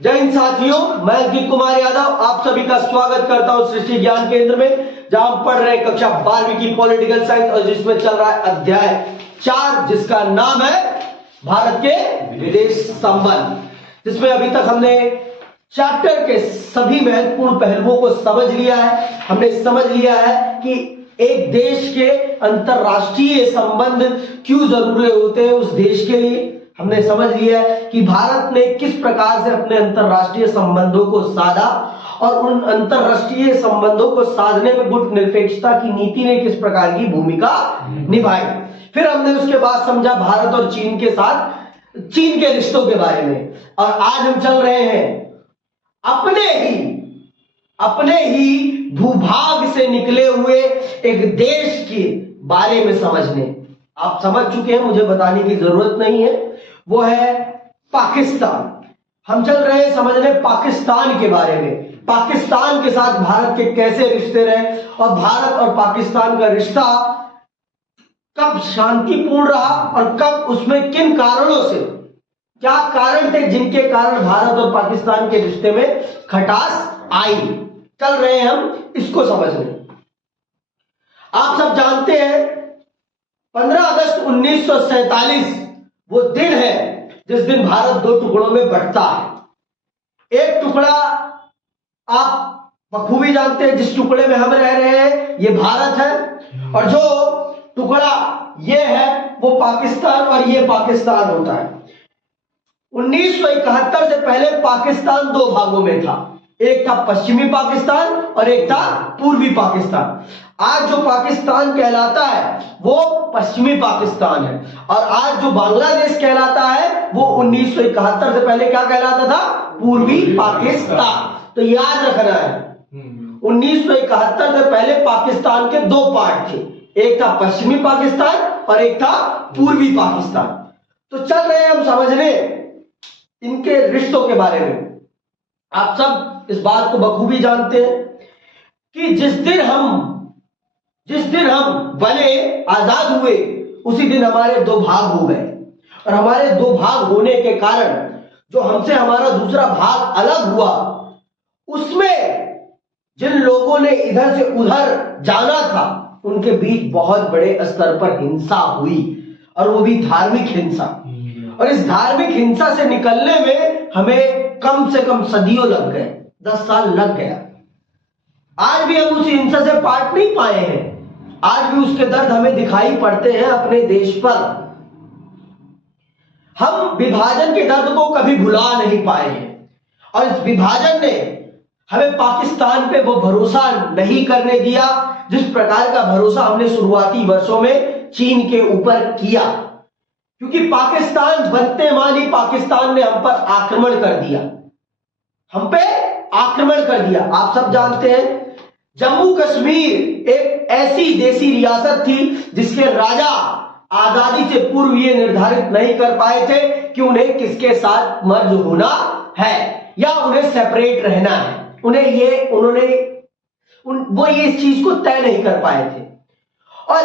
जय हिंद साथियों, मैं अंकित कुमार यादव आप सभी का स्वागत करता हूं सृष्टि ज्ञान केंद्र में, जहां हम पढ़ रहे हैं कक्षा 12वीं की पॉलिटिकल साइंस और जिसमें चल रहा है अध्याय 4 जिसका नाम है भारत के विदेश संबंध, जिसमें अभी तक हमने चैप्टर के सभी महत्वपूर्ण पहलुओं को समझ लिया है। हमने समझ लिया है कि एक देश के अंतरराष्ट्रीय संबंध क्यों जरूरी होते हैं उस देश के लिए। हमने समझ लिया है कि भारत ने किस प्रकार से अपने अंतरराष्ट्रीय संबंधों को साधा और उन अंतरराष्ट्रीय संबंधों को साधने में गुट निरपेक्षता की नीति ने किस प्रकार की भूमिका निभाई। फिर हमने उसके बाद समझा भारत और चीन के साथ चीन के रिश्तों के बारे में, और आज हम चल रहे हैं अपने ही भूभाग से निकले हुए एक देश के बारे में समझने। आप समझ चुके हैं, मुझे बताने की जरूरत नहीं है, वो है पाकिस्तान। हम चल रहे हैं समझने पाकिस्तान के बारे में, पाकिस्तान के साथ भारत के कैसे रिश्ते रहे और भारत और पाकिस्तान का रिश्ता कब शांतिपूर्ण रहा और कब उसमें किन कारणों से, क्या कारण थे जिनके कारण भारत और पाकिस्तान के रिश्ते में खटास आई। चल रहे हैं हम इसको समझने। आप सब जानते हैं 15 अगस्त 1947 वो दिन है जिस दिन भारत दो टुकड़ों में बंटता है। एक टुकड़ा आप बखूबी जानते हैं, जिस टुकड़े में हम रह रहे हैं ये भारत है, और जो टुकड़ा ये है वो पाकिस्तान, और ये पाकिस्तान होता है। 1971 से पहले पाकिस्तान दो भागों में था, एक था पश्चिमी पाकिस्तान और एक था पूर्वी पाकिस्तान। आज जो पाकिस्तान कहलाता है वो पश्चिमी पाकिस्तान है, और आज जो बांग्लादेश कहलाता है वो 1971 से पहले क्या कहलाता था, पूर्वी पाकिस्तान। तो याद रखना है 1971 से पहले पाकिस्तान के दो पार्ट थे, एक था पश्चिमी पाकिस्तान और एक था पूर्वी पाकिस्तान। तो चल रहे हैं हम समझने इनके रिश्तों के बारे में। आप सब इस बात को बखूबी जानते हैं कि जिस दिन हम बने, आजाद हुए, उसी दिन हमारे दो भाग हो गए, और हमारे दो भाग होने के कारण जो हमसे हमारा दूसरा भाग अलग हुआ, उसमें जिन लोगों ने इधर से उधर जाना था उनके बीच बहुत बड़े स्तर पर हिंसा हुई, और वो भी धार्मिक हिंसा। और इस धार्मिक हिंसा से निकलने में हमें कम से कम सदियों लग गए, 10 साल लग गया। आज भी हम उसी हिंसा से पाट नहीं पाए हैं, आज भी उसके दर्द हमें दिखाई पड़ते हैं अपने देश पर। हम विभाजन के दर्द को कभी भुला नहीं पाए हैं, और इस विभाजन ने हमें पाकिस्तान पे वो भरोसा नहीं करने दिया जिस प्रकार का भरोसा हमने शुरुआती वर्षों में चीन के ऊपर किया, क्योंकि पाकिस्तान बनते मानी पाकिस्तान ने हम पर आक्रमण कर दिया, हम पे आक्रमण कर दिया। आप सब जानते हैं जम्मू कश्मीर एक ऐसी देसी रियासत थी जिसके राजा आजादी से पूर्व ये निर्धारित नहीं कर पाए थे कि उन्हें किसके साथ मर्ज होना है या उन्हें सेपरेट रहना है। वो ये इस चीज को तय नहीं कर पाए थे, और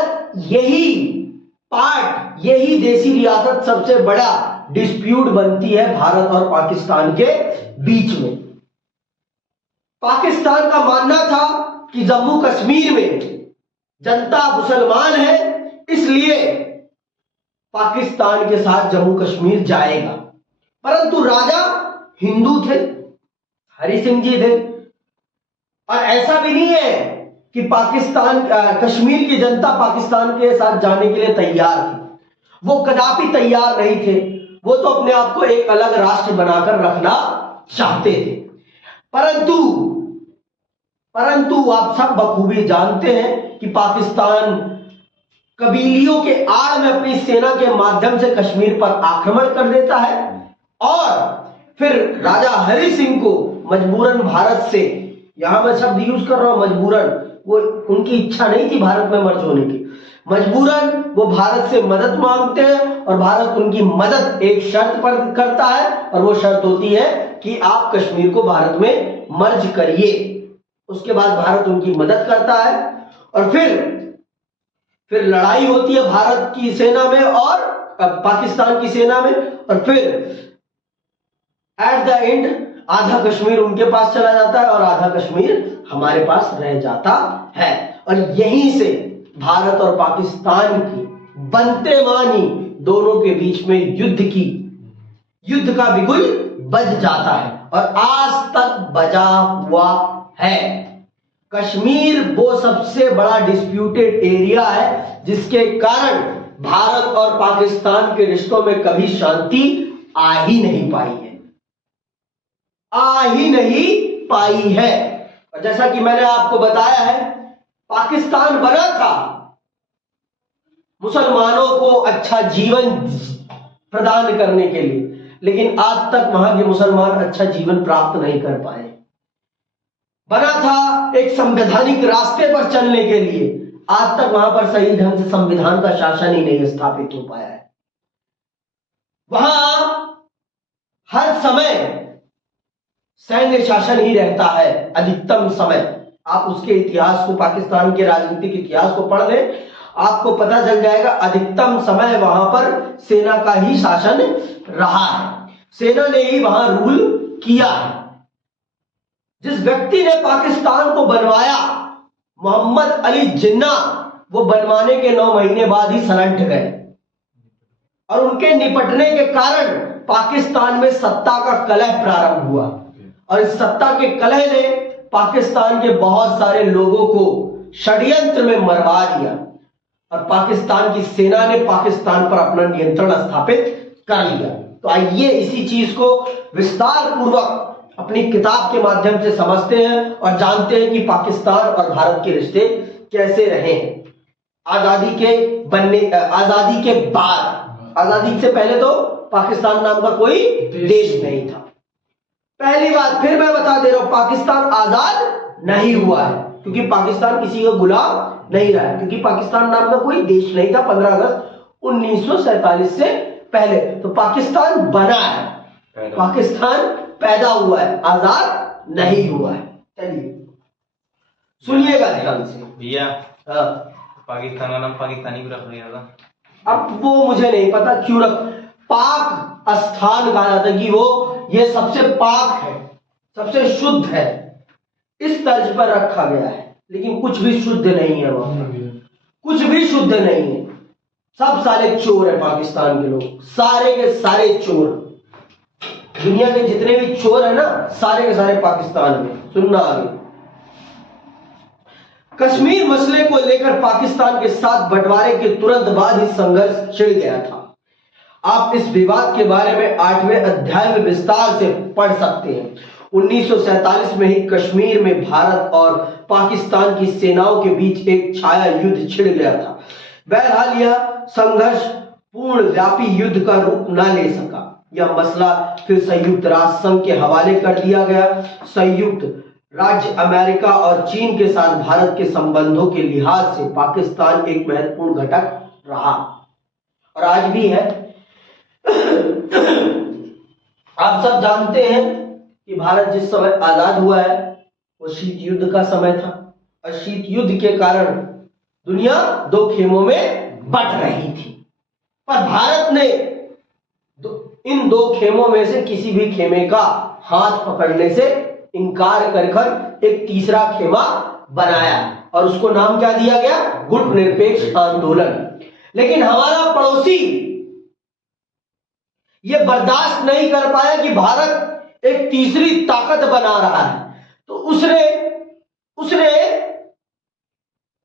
यही देसी रियासत सबसे बड़ा डिस्प्यूट बनती है भारत और पाकिस्तान के बीच में। पाकिस्तान का मानना था कि जम्मू कश्मीर में जनता मुसलमान है, इसलिए पाकिस्तान के साथ जम्मू कश्मीर जाएगा, परंतु राजा हिंदू थे, हरि सिंह जी थे, और ऐसा भी नहीं है कि कश्मीर की जनता पाकिस्तान के साथ जाने के लिए तैयार थी, वो कदापि तैयार नहीं थे। वो तो अपने आप को एक अलग राष्ट्र बनाकर रखना चाहते थे, परंतु आप सब बखूबी जानते हैं कि पाकिस्तान कबीलियों के आड़ में अपनी सेना के माध्यम से कश्मीर पर आक्रमण कर देता है, और फिर राजा हरि सिंह को मजबूरन भारत से, यहां मैं शब्द यूज कर रहा हूं मजबूरन, वो उनकी इच्छा नहीं थी भारत में मर्ज होने की, मजबूरन वो भारत से मदद मांगते हैं, और भारत उनकी मदद एक शर्त पर करता है, और वो शर्त होती है कि आप कश्मीर को भारत में मर्ज करिए। उसके बाद भारत उनकी मदद करता है, और फिर लड़ाई होती है भारत की सेना में और पाकिस्तान की सेना में, और फिर एट द एंड आधा कश्मीर उनके पास चला जाता है और आधा कश्मीर हमारे पास रह जाता है। और यहीं से भारत और पाकिस्तान की बनते मानी दोनों के बीच में युद्ध का बिगुल बज जाता है और आज तक बजा हुआ है। कश्मीर वो सबसे बड़ा डिस्प्यूटेड एरिया है जिसके कारण भारत और पाकिस्तान के रिश्तों में कभी शांति आ ही नहीं पाई है। और जैसा कि मैंने आपको बताया है, पाकिस्तान बना था मुसलमानों को अच्छा जीवन प्रदान करने के लिए, लेकिन आज तक वहां के मुसलमान अच्छा जीवन प्राप्त नहीं कर पाए। बना था एक संवैधानिक रास्ते पर चलने के लिए, आज तक वहां पर सही ढंग से संविधान का शासन ही नहीं स्थापित हो पाया है। वहां हर समय सैन्य शासन ही रहता है अधिकतम समय। आप उसके इतिहास को, पाकिस्तान के राजनीतिक इतिहास को पढ़ लें, आपको पता चल जाएगा अधिकतम समय वहां पर सेना का ही शासन रहा है, सेना ने ही वहां रूल किया है। जिस व्यक्ति ने पाकिस्तान को बनवाया, मोहम्मद अली जिन्ना, वो बनवाने के 9 महीने बाद ही सलट गए और उनके निपटने के कारण पाकिस्तान में सत्ता का कलह प्रारंभ हुआ और इस सत्ता के कलह ने पाकिस्तान के बहुत सारे लोगों को षड्यंत्र में मरवा दिया और पाकिस्तान की सेना ने पाकिस्तान पर अपना नियंत्रण स्थापित कर लिया। तो आइए इसी चीज को विस्तार पूर्वक अपनी किताब के माध्यम से समझते हैं और जानते हैं कि पाकिस्तान और भारत के रिश्ते कैसे रहे हैं आजादी के बाद। आजादी से पहले तो पाकिस्तान नाम का कोई देश नहीं था। पहली बात फिर मैं बता दे रहा हूं, पाकिस्तान आजाद नहीं हुआ है क्योंकि पाकिस्तान किसी का गुलाम नहीं रहा है, क्योंकि पाकिस्तान नाम का कोई देश नहीं था 15 अगस्त 1947 से पहले। तो पाकिस्तान बना है, पाकिस्तान पैदा हुआ है, आजाद नहीं हुआ है। चलिए सुनिएगा ध्यान से भैया। हाँ, पाकिस्तान का नाम पाकिस्तानी भी रख दिया था। अब वो मुझे नहीं पता क्यों पाक स्थान कहा जाता है कि वो ये सबसे पाक है, सबसे शुद्ध है, इस तर्ज पर रखा गया है। लेकिन कुछ भी शुद्ध नहीं है वहां, कुछ भी शुद्ध नहीं है। सब सारे चोर है पाकिस्तान के लोग, सारे के सारे चोर। दुनिया के जितने भी चोर है ना, सारे के सारे पाकिस्तान में। सुनना आगे। कश्मीर मसले को लेकर पाकिस्तान के साथ बंटवारे के तुरंत बाद ही संघर्ष छिड़ गया था। आप इस विवाद के बारे में 8वें अध्याय में विस्तार से पढ़ सकते हैं। 1947 में ही कश्मीर में भारत और पाकिस्तान की सेनाओं के बीच एक छाया युद्ध छिड़ गया था। बहरहाल यह संघर्ष पूर्ण व्यापी युद्ध का रूप न ले सका। यह मसला फिर संयुक्त राष्ट्र संघ के हवाले कर दिया गया। संयुक्त राज्य अमेरिका और चीन के साथ भारत के संबंधों के लिहाज से पाकिस्तान एक महत्वपूर्ण घटक रहा और आज भी है। आप सब जानते हैं कि भारत जिस समय आजाद हुआ है वो शीत युद्ध का समय था और शीत युद्ध के कारण दुनिया 2 खेमों में बंट रही थी, पर भारत ने इन 2 खेमों में से किसी भी खेमे का हाथ पकड़ने से इनकार कर एक तीसरा खेमा बनाया और उसको नाम क्या दिया गया? गुटनिरपेक्ष आंदोलन। लेकिन हमारा पड़ोसी ये बर्दाश्त नहीं कर पाया कि भारत एक तीसरी ताकत बना रहा है, तो उसने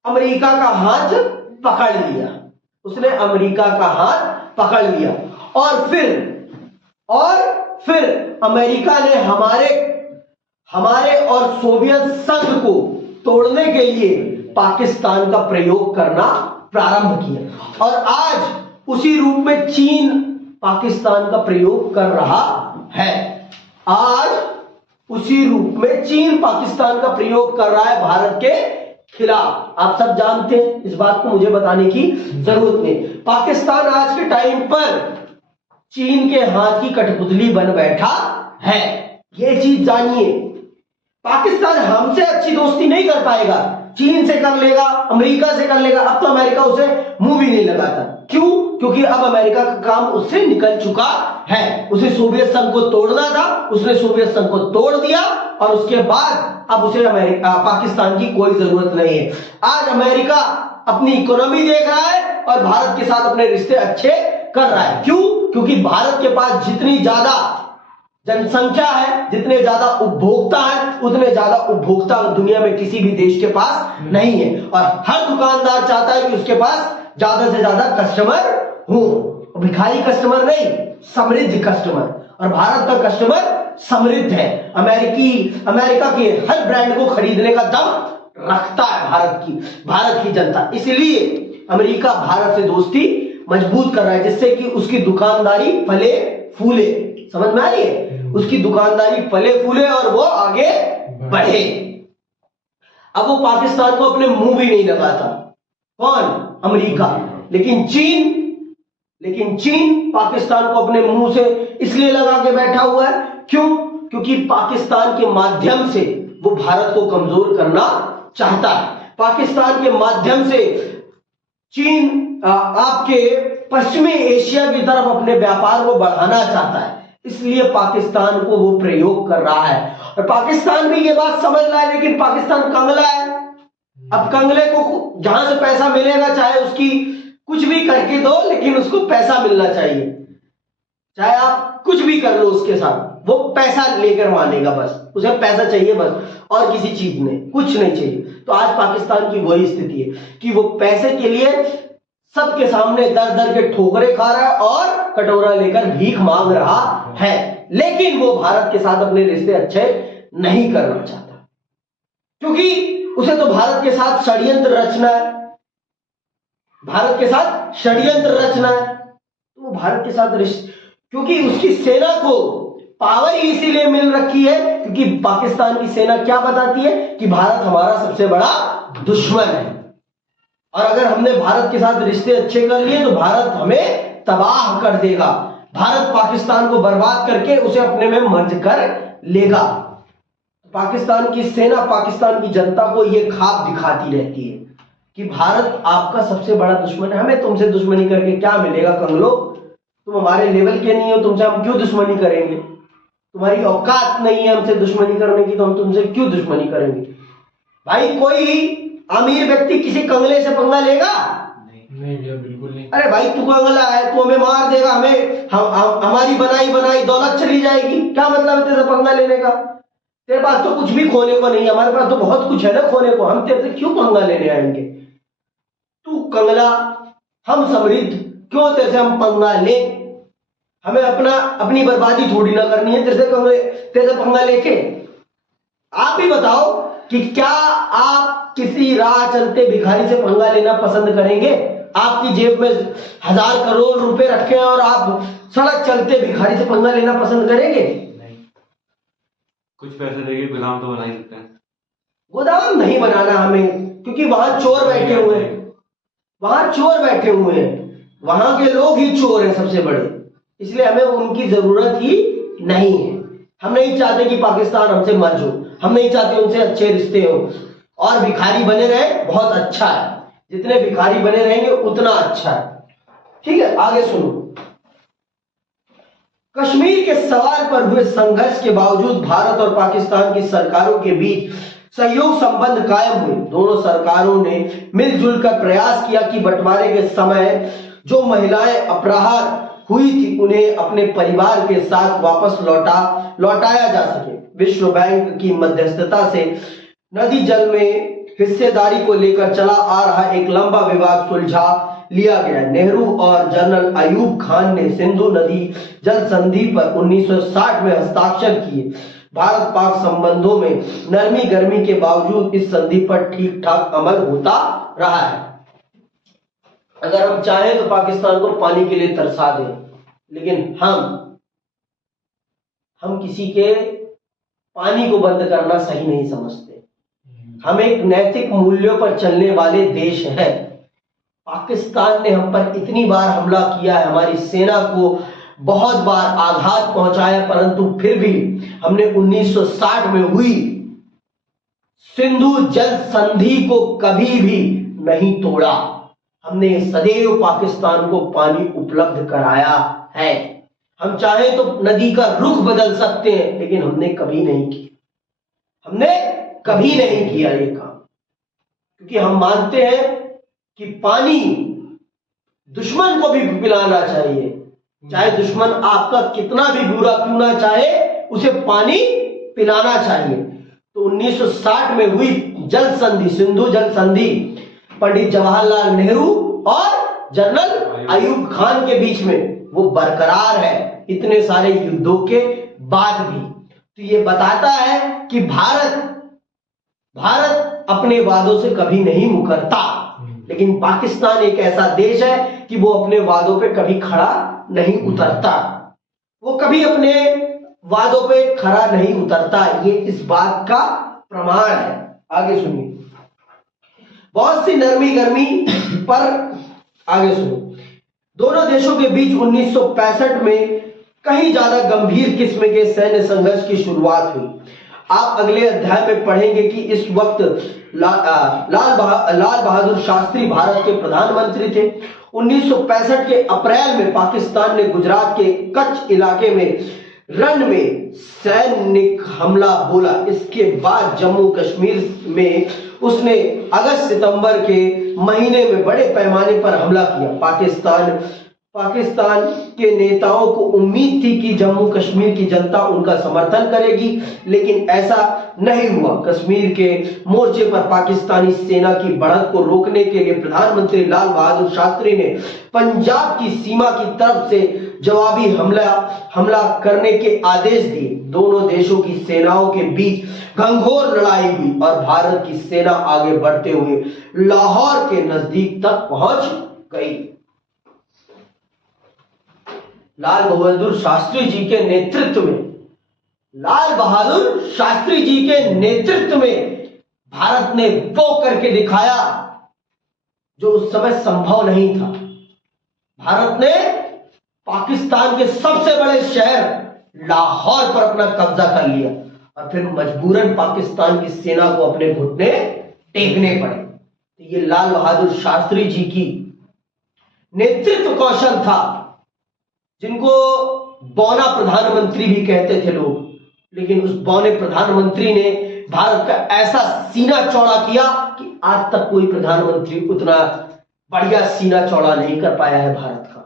अमेरिका का हाथ पकड़ लिया। उसने अमेरिका का हाथ पकड़ लिया और फिर अमेरिका ने हमारे और सोवियत संघ को तोड़ने के लिए पाकिस्तान का प्रयोग करना प्रारंभ किया और आज उसी रूप में चीन पाकिस्तान का प्रयोग कर रहा है। आज उसी रूप में चीन पाकिस्तान का प्रयोग कर रहा है भारत के खिलाफ। आप सब जानते हैं, इस बात को मुझे बताने की जरूरत नहीं। पाकिस्तान आज के टाइम पर चीन के हाथ की कठपुतली बन बैठा है, ये चीज जानिए। पाकिस्तान हमसे अच्छी दोस्ती नहीं कर पाएगा, चीन से कर लेगा, अमेरिका से कर लेगा। अब तो अमेरिका उसे मुंह भी नहीं लगाता। क्यों? क्योंकि अब अमेरिका का काम उससे निकल चुका है। उसे सोवियत संघ को तोड़ना था, उसने सोवियत संघ को तोड़ दिया और उसके बाद अब उसे पाकिस्तान की कोई जरूरत नहीं है। आज अमेरिका अपनी इकोनॉमी देख रहा है और भारत के साथ अपने रिश्ते अच्छे कर रहा है। क्यों? क्योंकि भारत के पास जितनी ज्यादा जनसंख्या है, जितने ज्यादा उपभोक्ता है, उतने ज्यादा उपभोक्ता दुनिया में किसी भी देश के पास नहीं है। और हर दुकानदार चाहता है कि उसके पास ज्यादा से ज्यादा कस्टमर हो, भिखारी कस्टमर नहीं, समृद्ध कस्टमर। और भारत का कस्टमर समृद्ध है। अमेरिका के हर ब्रांड को खरीदने का दम रखता है भारत की जनता। इसलिए अमेरिका भारत से दोस्ती मजबूत कर रहा है, जिससे कि उसकी दुकानदारी फले फूले। समझ में आ रही है? उसकी दुकानदारी फले फूले और वो आगे बढ़े। अब वो पाकिस्तान को अपने मुंह भी नहीं लगाता। कौन? अमेरिका। लेकिन चीन पाकिस्तान को अपने मुंह से इसलिए लगा के बैठा हुआ है। क्यों? क्योंकि पाकिस्तान के माध्यम से वो भारत को कमजोर करना चाहता है। पाकिस्तान के माध्यम से चीन आपके पश्चिमी एशिया की तरफ अपने व्यापार को बढ़ाना चाहता है। इसलिए पाकिस्तान को वो प्रयोग कर रहा है और पाकिस्तान भी ये बात समझ रहा है। लेकिन पाकिस्तान कंगला है। अब कंगले को जहां से पैसा मिलेगा, चाहे उसकी कुछ भी करके दो, लेकिन उसको पैसा मिलना चाहिए। चाहे आप कुछ भी कर लो उसके साथ, वो पैसा लेकर मानेगा। बस उसे पैसा चाहिए बस, और किसी चीज नहीं, कुछ नहीं चाहिए। तो आज पाकिस्तान की वही स्थिति है कि वो पैसे के लिए सबके सामने दर दर के ठोकरे खा रहा है और कटोरा लेकर भीख मांग रहा है। लेकिन वो भारत के साथ अपने रिश्ते अच्छे नहीं करना चाहता, क्योंकि उसे तो भारत के साथ षड्यंत्र रचना है। भारत के साथ षड्यंत्र रचना है। तो वो भारत के साथ क्योंकि उसकी सेना को पावर ही इसीलिए मिल रखी है क्योंकि पाकिस्तान की सेना क्या बताती है कि भारत हमारा सबसे बड़ा दुश्मन है, और अगर हमने भारत के साथ रिश्ते अच्छे कर लिए तो भारत हमें तबाह कर देगा। भारत पाकिस्तान को बर्बाद करके उसे अपने में मर्ज कर लेगा। पाकिस्तान की सेना पाकिस्तान की जनता को यह ख्वाब दिखाती रहती है कि भारत आपका सबसे बड़ा दुश्मन है, हमें तुमसे दुश्मनी करके क्या मिलेगा कंगलो, तुम हमारे लेवल के नहीं हो, तुमसे हम क्यों दुश्मनी करेंगे, तुम्हारी औकात नहीं है हमसे दुश्मनी करने की, तो हम तुमसे क्यों दुश्मनी करेंगे। भाई कोई अमीर व्यक्ति किसी कंगले से पंगा लेगा? नहीं भैया, बिल्कुल नहीं। अरे भाई तू कंगला है, तू हमें मार देगा, हमारी बनाई दौलत चली जाएगी, क्या मतलब है तेरे से पंगा लेने का? तेरे पास तो कुछ भी खोने को नहीं है, हमारे पास तो बहुत कुछ है ना खोने को, हम तेरे से क्यों पंगा लेने आएंगे? तू कंगला, हम समृद्ध, क्यों तेरे से हम पंगा ले? हमें अपनी बर्बादी थोड़ी ना करनी है तेरे से पंगा लेके। आप ही बताओ कि क्या आप किसी राह चलते भिखारी से पंगा लेना पसंद करेंगे? आपकी जेब में 1000 करोड़ रुपए रखे हैं और आप सड़क चलते भिखारी से पंगा लेना पसंद करेंगे? नहीं। कुछ पैसे देके गुलाम तो बना ही सकते हैं। गोदाम नहीं बनाना हमें, क्योंकि वहां चोर बैठे हुए हैं, वहां के लोग ही चोर हैं सबसे बड़े, इसलिए हमें उनकी जरूरत ही नहीं है। हम नहीं चाहते कि पाकिस्तान हमसे मर्ज हो, हम नहीं चाहते उनसे अच्छे रिश्ते हो, और भिखारी बने रहे बहुत अच्छा है, जितने भिखारी बने रहेंगे उतना अच्छा है। ठीक है, आगे सुनो। कश्मीर के सवाल पर हुए संघर्ष के बावजूद भारत और पाकिस्तान की सरकारों के बीच सहयोग संबंध कायम हुए। दोनों सरकारों ने मिलजुल कर प्रयास किया कि बंटवारे के समय जो महिलाएं अपराध हुई थी उन्हें अपने परिवार के साथ वापस लौटाया जा सके। विश्व बैंक की मध्यस्थता से नदी जल में हिस्सेदारी को लेकर चला आ रहा एक लंबा विवाद सुलझा लिया गया। नेहरू और जनरल अयूब खान ने सिंधु नदी जल संधि पर 1960 में हस्ताक्षर किए। भारत पाक संबंधों में नरमी गर्मी के बावजूद इस संधि पर ठीक ठाक अमल होता रहा है। अगर हम चाहें तो पाकिस्तान को पानी के लिए तरसा दें, लेकिन हम किसी के पानी को बंद करना सही नहीं समझते। हम एक नैतिक मूल्यों पर चलने वाले देश हैं। पाकिस्तान ने हम पर इतनी बार हमला किया है, हमारी सेना को बहुत बार आघात पहुंचाया, परंतु फिर भी हमने 1960 में हुई सिंधु जल संधि को कभी भी नहीं तोड़ा। हमने सदैव पाकिस्तान को पानी उपलब्ध कराया है। हम चाहे तो नदी का रुख बदल सकते हैं, लेकिन हमने कभी नहीं किया, हमने कभी नहीं किया ये काम, क्योंकि हम मानते हैं कि पानी दुश्मन को भी पिलाना चाहिए, चाहे दुश्मन आपका कितना भी बुरा क्यों ना चाहे, उसे पानी पिलाना चाहिए। तो 1960 में हुई जल संधि, सिंधु जल संधि, पंडित जवाहरलाल नेहरू और जनरल अयूब खान के बीच में वो बरकरार है इतने सारे युद्धों के बाद भी। तो ये बताता है कि भारत अपने वादों से कभी नहीं मुकरता, लेकिन पाकिस्तान एक ऐसा देश है कि वो अपने वादों पे कभी खड़ा नहीं उतरता, वो कभी अपने वादों पे खड़ा नहीं उतरता। ये इस बात का प्रमाण है। आगे सुनिए, बहुत सी नरमी गर्मी पर आगे सुनिए। दोनों देशों के बीच 1965 में कहीं ज्यादा गंभीर किस्म के सैन्य संघर्ष की शुरुआत हुई। आप अगले अध्याय में पढ़ेंगे कि इस वक्त लाल बहादुर शास्त्री भारत के प्रधानमंत्री थे। 1965 के अप्रैल में पाकिस्तान ने गुजरात के कच्छ इलाके में रन में सैनिक हमला बोला। इसके बाद जम्मू कश्मीर में उसने अगस्त सितंबर के महीने में बड़े पैमाने पर हमला किया। पाकिस्तान के नेताओं को उम्मीद थी कि जम्मू कश्मीर की जनता उनका समर्थन करेगी, लेकिन ऐसा नहीं हुआ। कश्मीर के मोर्चे पर पाकिस्तानी सेना की बढ़त को रोकने के लिए प्रधानमंत्री लाल बहादुर शास्त्री ने पंजाब की सीमा की तरफ से जवाबी हमला करने के आदेश दिए। दोनों देशों की सेनाओं के बीच घंघोर लड़ाई हुई और भारत की सेना आगे बढ़ते हुए लाहौर के नजदीक तक पहुंच गई। लाल बहादुर शास्त्री जी के नेतृत्व में भारत ने वो करके दिखाया जो उस समय संभव नहीं था। भारत ने पाकिस्तान के सबसे बड़े शहर लाहौर पर अपना कब्जा कर लिया और फिर मजबूरन पाकिस्तान की सेना को अपने घुटने टेकने पड़े। तो ये लाल बहादुर शास्त्री जी की नेतृत्व कौशल था, जिनको बौना प्रधानमंत्री भी कहते थे लोग, लेकिन उस बौने प्रधानमंत्री ने भारत का ऐसा सीना चौड़ा किया कि आज तक कोई प्रधानमंत्री उतना बढ़िया सीना चौड़ा नहीं कर पाया है भारत का।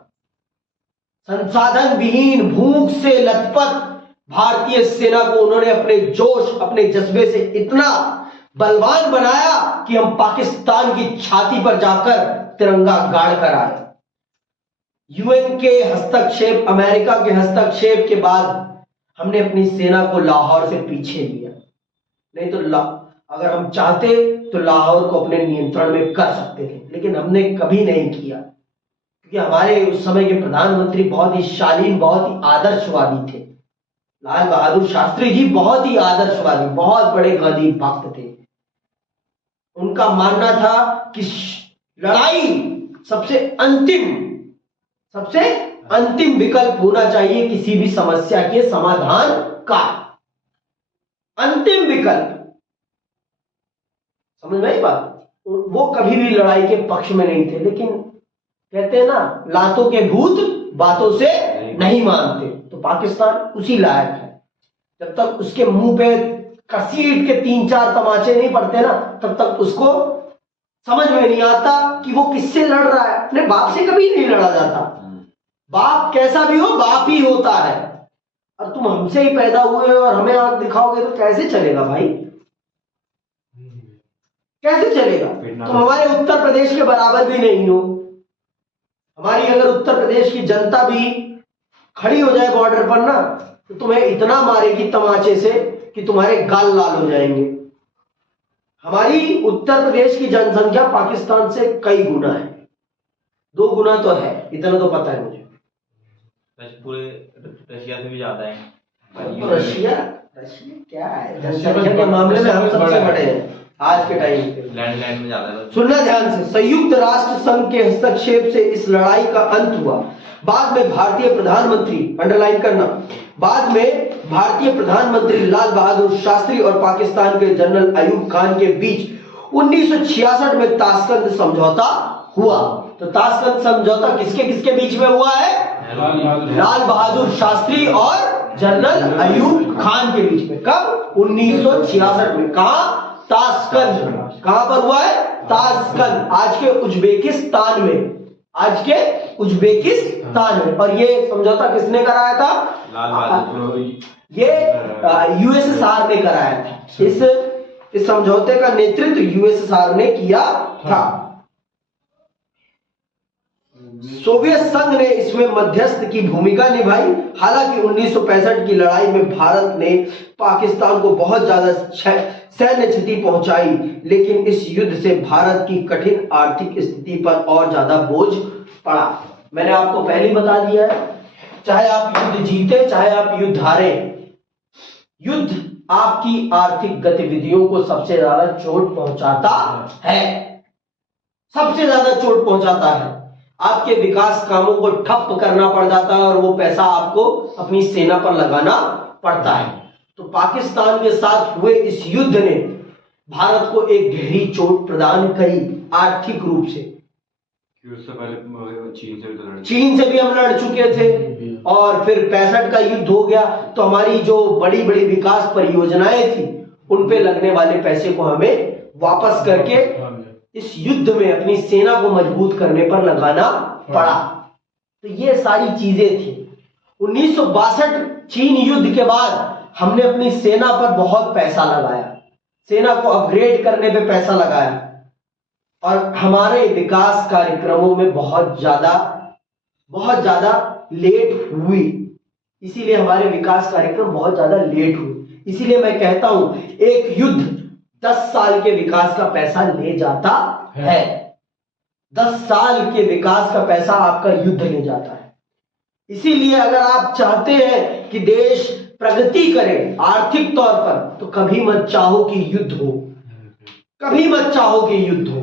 संसाधन विहीन, भूख से लथपथ भारतीय सेना को उन्होंने अपने जोश, अपने जज्बे से इतना बलवान बनाया कि हम पाकिस्तान की छाती पर जाकर तिरंगा गाड़ कर आए। यूएन के हस्तक्षेप, अमेरिका के हस्तक्षेप के बाद हमने अपनी सेना को लाहौर से पीछे लिया। नहीं तो अगर हम चाहते तो लाहौर को अपने नियंत्रण में कर सकते थे, लेकिन हमने कभी नहीं किया, क्योंकि हमारे उस समय के प्रधानमंत्री बहुत ही शालीन, बहुत ही आदर्शवादी थे। लाल बहादुर शास्त्री जी बहुत ही आदर्शवादी, बहुत बड़े गांधी भक्त थे। उनका मानना था कि लड़ाई सबसे अंतिम विकल्प होना चाहिए किसी भी समस्या के समाधान का। अंतिम विकल्प, समझ में आई बात? वो कभी भी लड़ाई के पक्ष में नहीं थे, लेकिन कहते हैं ना, लातों के भूत बातों से नहीं मानते। तो पाकिस्तान उसी लायक है। जब तक उसके मुंह पे कसीट के 3-4 तमाचे नहीं पड़ते ना, तब तक उसको समझ में नहीं आता कि वो किससे लड़ रहा है। अपने बाप से कभी नहीं लड़ा जाता। बाप कैसा भी हो, बाप ही होता है। और तुम हमसे ही पैदा हुए और हमें आंख दिखाओगे तो कैसे चलेगा भाई? कैसे चलेगा? तुम हमारे उत्तर प्रदेश के बराबर भी नहीं हो। हमारी अगर उत्तर प्रदेश की जनता भी खड़ी हो जाए बॉर्डर पर ना, तो तुम्हें इतना मारेगी तमाचे से कि तुम्हारे गाल लाल हो जाएंगे। हमारी उत्तर प्रदेश की जनसंख्या पाकिस्तान से कई गुना है, 2 गुना तो है, इतना तो पता है मुझे। पूरे रशिया से भी ज्यादा है। तो रशिया क्या है, जनसंख्या के मामले में हम सबसे बड़े हैं आज के टाइम पे। लैंड में ज्यादा है। सुनना ध्यान से, संयुक्त राष्ट्र संघ के हस्तक्षेप से इस लड़ाई का अंत हुआ। बाद में भारतीय प्रधानमंत्री, अंडरलाइन करना, बाद में भारतीय प्रधानमंत्री लाल बहादुर शास्त्री और पाकिस्तान के जनरल अयूब खान के बीच 1966 में ताशकंद समझौता हुआ। तो ताशकंद समझौता किसके किसके बीच में हुआ है? लाल बहादुर शास्त्री और जनरल अयूब खान के बीच में। कब? 1966 में। कहा? ताशकंद। कहां पर हुआ है? ताशकंद, आज के उज्बेकिस्तान में। आज के उज्बेकिस्तान में। और ये समझौता किसने कराया था? लाल बहादुर। ये यूएसएसआर ने कराया था। इस समझौते का नेतृत्व यूएसएसआर ने किया था। सोवियत संघ ने इसमें मध्यस्थ की भूमिका निभाई। हालांकि 1965 की लड़ाई में भारत ने पाकिस्तान को बहुत ज्यादा सैन्य क्षति पहुंचाई, लेकिन इस युद्ध से भारत की कठिन आर्थिक स्थिति पर और ज्यादा बोझ पड़ा। मैंने आपको पहले ही बता दिया है, चाहे आप युद्ध जीते चाहे आप युद्ध हारे, युद्ध आपकी आर्थिक गतिविधियों को सबसे ज्यादा चोट पहुंचाता है। सबसे ज्यादा चोट पहुंचाता है। आपके विकास कामों को ठप करना पड़ जाता है और वो पैसा आपको अपनी सेना पर लगाना पड़ता है। तो पाकिस्तान के साथ हुए इस युद्ध ने भारत को एक गहरी चोट प्रदान करी आर्थिक रूप से। उससे पहले चीन से भी हम लड़ चुके थे और फिर 65 का युद्ध हो गया, तो हमारी जो बड़ी बड़ी विकास परियोजनाएं थी उन पे लगने वाले पैसे को हमें वापस करके इस युद्ध में अपनी सेना को मजबूत करने पर लगाना पड़ा। तो ये सारी चीजें थी। 1962 चीन युद्ध के बाद हमने अपनी सेना पर बहुत पैसा लगाया, सेना को अपग्रेड करने पे पैसा लगाया और हमारे विकास कार्यक्रमों में बहुत ज्यादा लेट हुई। इसीलिए हमारे विकास कार्यक्रम बहुत ज्यादा लेट हुए। इसीलिए मैं कहता हूं एक युद्ध 10 साल के विकास का पैसा ले जाता है। 10 साल के विकास का पैसा आपका युद्ध ले जाता है। इसीलिए अगर आप चाहते हैं कि देश प्रगति करे आर्थिक तौर पर, तो कभी मत चाहो कि युद्ध हो, कभी मत चाहो कि युद्ध हो,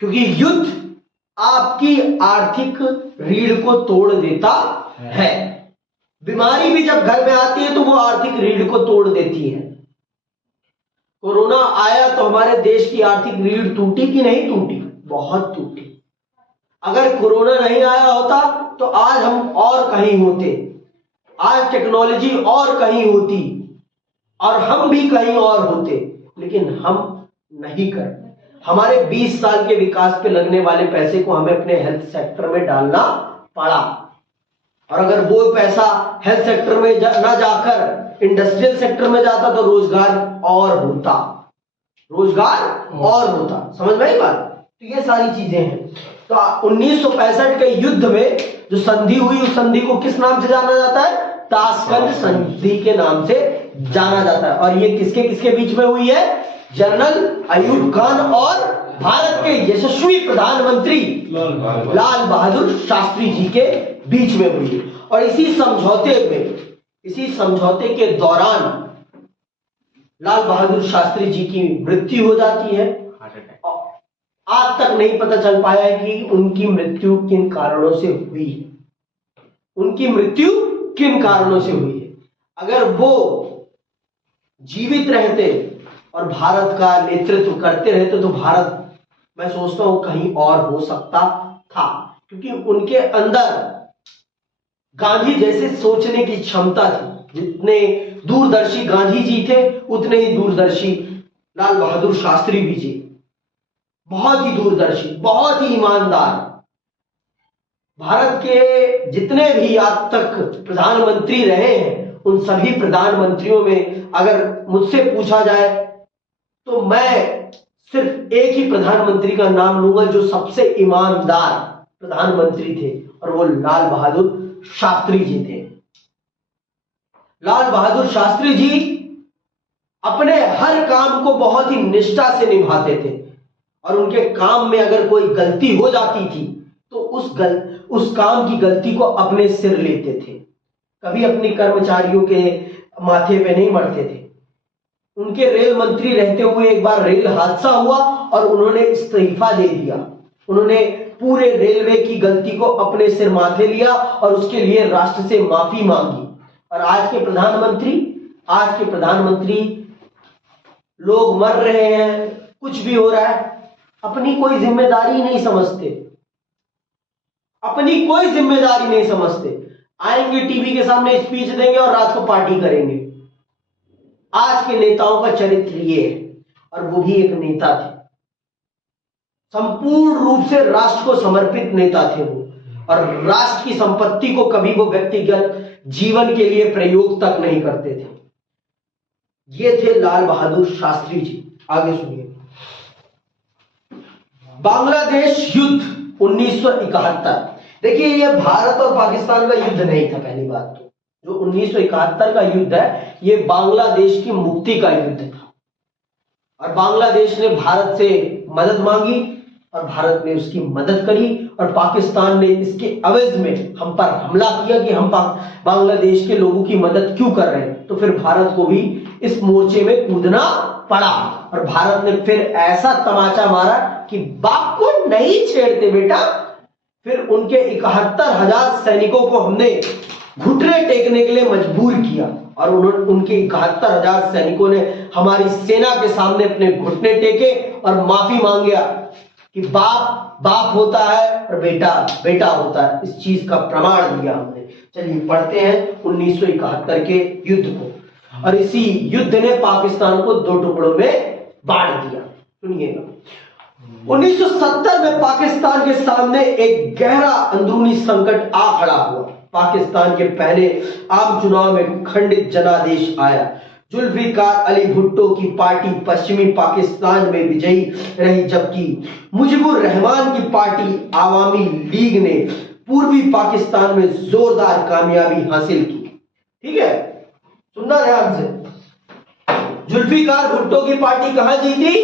क्योंकि युद्ध आपकी आर्थिक रीढ़ को तोड़ देता है। बीमारी भी जब घर में आती है तो वो आर्थिक रीढ़ को तोड़ देती है। कोरोना आया तो हमारे देश की आर्थिक रीढ़ टूटी कि नहीं टूटी? बहुत टूटी। अगर कोरोना नहीं आया होता तो आज हम और कहीं होते, आज टेक्नोलॉजी और कहीं होती और हम भी कहीं और होते, लेकिन हम नहीं कर। हमारे 20 साल के विकास पे लगने वाले पैसे को हमें अपने हेल्थ सेक्टर में डालना पड़ा। और अगर वो पैसा हेल्थ सेक्टर में ना जाकर इंडस्ट्रियल सेक्टर में जाता तो रोजगार और होता, रोजगार और होता। समझ में आई बात? तो ये सारी चीजें हैं। तो 1965 के युद्ध में जो संधि हुई, उस संधि को किस नाम से जाना जाता है? ताशकंद संधि के नाम से जाना जाता है। और ये किसके किसके बीच में हुई है? जनरल अयूब खान और भारत के यशस्वी प्रधानमंत्री लाल बहादुर शास्त्री जी के बीच में हुई है। और इसी समझौते के दौरान लाल बहादुर शास्त्री जी की मृत्यु हो जाती है। आज तक नहीं पता चल पाया है कि उनकी मृत्यु किन कारणों से हुई है। उनकी मृत्यु किन कारणों से हुई है? अगर वो जीवित रहते और भारत का नेतृत्व करते रहते तो भारत, मैं सोचता हूं, कहीं और हो सकता था, क्योंकि उनके अंदर गांधी जैसे सोचने की क्षमता थी। जितने दूरदर्शी गांधी जी थे उतने ही दूरदर्शी लाल बहादुर शास्त्री भी जी। बहुत ही दूरदर्शी, बहुत ही ईमानदार। भारत के जितने भी आज तक प्रधानमंत्री रहे हैं उन सभी प्रधानमंत्रियों में अगर मुझसे पूछा जाए तो मैं सिर्फ एक ही प्रधानमंत्री का नाम लूंगा जो सबसे ईमानदार प्रधानमंत्री थे, और वो लाल बहादुर शास्त्री जी थे। लाल बहादुर शास्त्री जी अपने हर काम को बहुत ही निष्ठा से निभाते थे और उनके काम में अगर कोई गलती हो जाती थी तो उस काम की गलती को अपने सिर लेते थे। कभी अपने कर्मचारियों के माथे पे नहीं मरते थे। उनके रेल मंत्री रहते हुए एक बार रेल हादसा हुआ और उन्होंने इस्तीफा दे दिया। उन्होंने पूरे रेलवे की गलती को अपने सिर माथे लिया और उसके लिए राष्ट्र से माफी मांगी। और आज के प्रधानमंत्री लोग मर रहे हैं, कुछ भी हो रहा है, अपनी कोई जिम्मेदारी नहीं समझते। अपनी कोई जिम्मेदारी नहीं समझते, आएंगे टीवी के सामने स्पीच देंगे और रात को पार्टी करेंगे। आज के नेताओं का चरित्र ये है, और वो भी एक नेता थे, संपूर्ण रूप से राष्ट्र को समर्पित नेता थे वो, और राष्ट्र की संपत्ति को कभी वो व्यक्तिगत जीवन के लिए प्रयोग तक नहीं करते थे। ये थे लाल बहादुर शास्त्री जी। आगे सुनिए। बांग्लादेश युद्ध 1971। देखिए, ये भारत और पाकिस्तान का युद्ध नहीं था। पहली बात तो जो 1971 का युद्ध है, ये बांग्लादेश की मुक्ति का युद्ध था, और बांग्लादेश ने भारत से मदद मांगी और भारत ने उसकी मदद करी, और पाकिस्तान ने इसके एवज में हम पर हमला किया कि हम बांग्लादेश के लोगों की मदद क्यों कर रहे हैं। तो फिर भारत को भी इस मोर्चे में कूदना पड़ा, और भारत ने फिर ऐसा तमाचा मारा कि बाप को नहीं छेड़ते बेटा। फिर उनके 71,000 सैनिकों को हमने घुटने टेकने के लिए मजबूर किया, और उनके 71,000 सैनिकों ने हमारी सेना के सामने अपने घुटने टेके और माफी मांगा कि बाप बाप होता है और बेटा बेटा होता है। इस चीज का प्रमाण दिया हमने। चलिए पढ़ते हैं 1971 के युद्ध को, और इसी युद्ध ने पाकिस्तान को दो टुकड़ों में बांट दिया। सुनिएगा, 1970 में पाकिस्तान के सामने एक गहरा अंदरूनी संकट आ खड़ा हुआ। पाकिस्तान के पहले आम चुनाव में खंडित जनादेश आया। जुल्फिकार अली भुट्टो की पार्टी पश्चिमी पाकिस्तान में विजयी रही, जबकि मुजीबुर रहमान की पार्टी आवामी लीग ने पूर्वी पाकिस्तान में जोरदार कामयाबी हासिल की। ठीक है, सुनना ध्यान से। जुल्फिकार भुट्टो की पार्टी कहां जीती?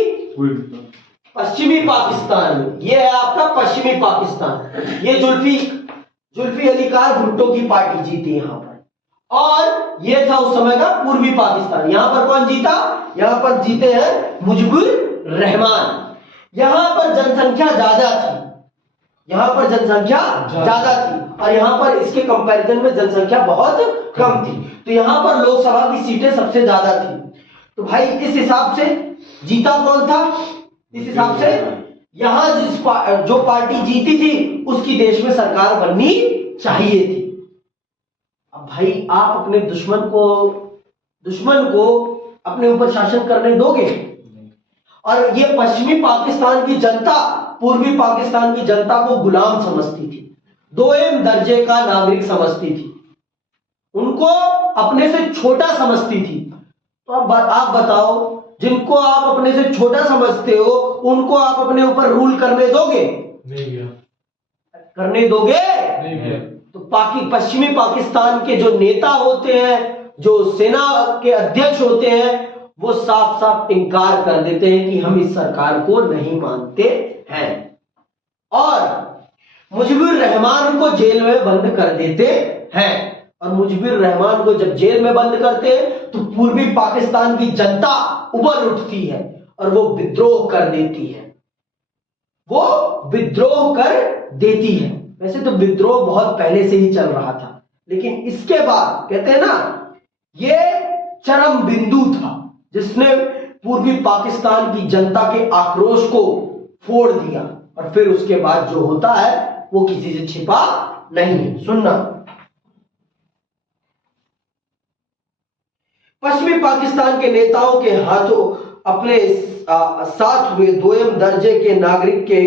पश्चिमी पाकिस्तान में। यह है आपका पश्चिमी पाकिस्तान। ये जुल्फी अलीकार भुट्टो की पार्टी जीती यहां पर, और यह था उस समय का पूर्वी पाकिस्तान। यहां पर कौन जीता? यहां पर जीते हैं मुजीबुर रहमान। यहां पर जनसंख्या ज्यादा थी, यहां पर जनसंख्या ज्यादा थी, और यहां पर इसके कंपैरिजन में जनसंख्या बहुत कम थी। तो यहां पर लोकसभा की सीटें सबसे ज्यादा थी। तो भाई इस हिसाब से जीता कौन था? इस हिसाब से यहां जो पार्टी जीती थी उसकी देश में सरकार बननी चाहिए थी। अब भाई आप अपने दुश्मन को अपने ऊपर शासन करने दोगे? और ये पश्चिमी पाकिस्तान की जनता पूर्वी पाकिस्तान की जनता को गुलाम समझती थी, दोयम दर्जे का नागरिक समझती थी, उनको अपने से छोटा समझती थी। तो अब आप बताओ, जिनको आप अपने से छोटा समझते हो उनको आप अपने ऊपर रूल करने दोगे? नहीं करने दोगे? नहीं। तो पश्चिमी पाकिस्तान के जो नेता होते हैं, जो सेना के अध्यक्ष होते हैं, वो साफ साफ इनकार कर देते हैं कि हम इस सरकार को नहीं मानते हैं, और मुजीबुर रहमान को जेल में बंद कर देते हैं। और मुजीबुर रहमान को जब जेल में बंद करते हैं तो पूर्वी पाकिस्तान की जनता उबल उठती है और वो विद्रोह कर देती है। वैसे तो विद्रोह बहुत पहले से ही चल रहा था, लेकिन इसके बाद कहते हैं ना, ये चरम बिंदु था जिसने पूर्वी पाकिस्तान की जनता के आक्रोश को फोड़ दिया, और फिर उसके बाद जो होता है वो किसी से छिपा नहीं है। सुनना, पश्चिमी पाकिस्तान के नेताओं के हाथों अपने साथ हुए दोयम दर्जे के नागरिक के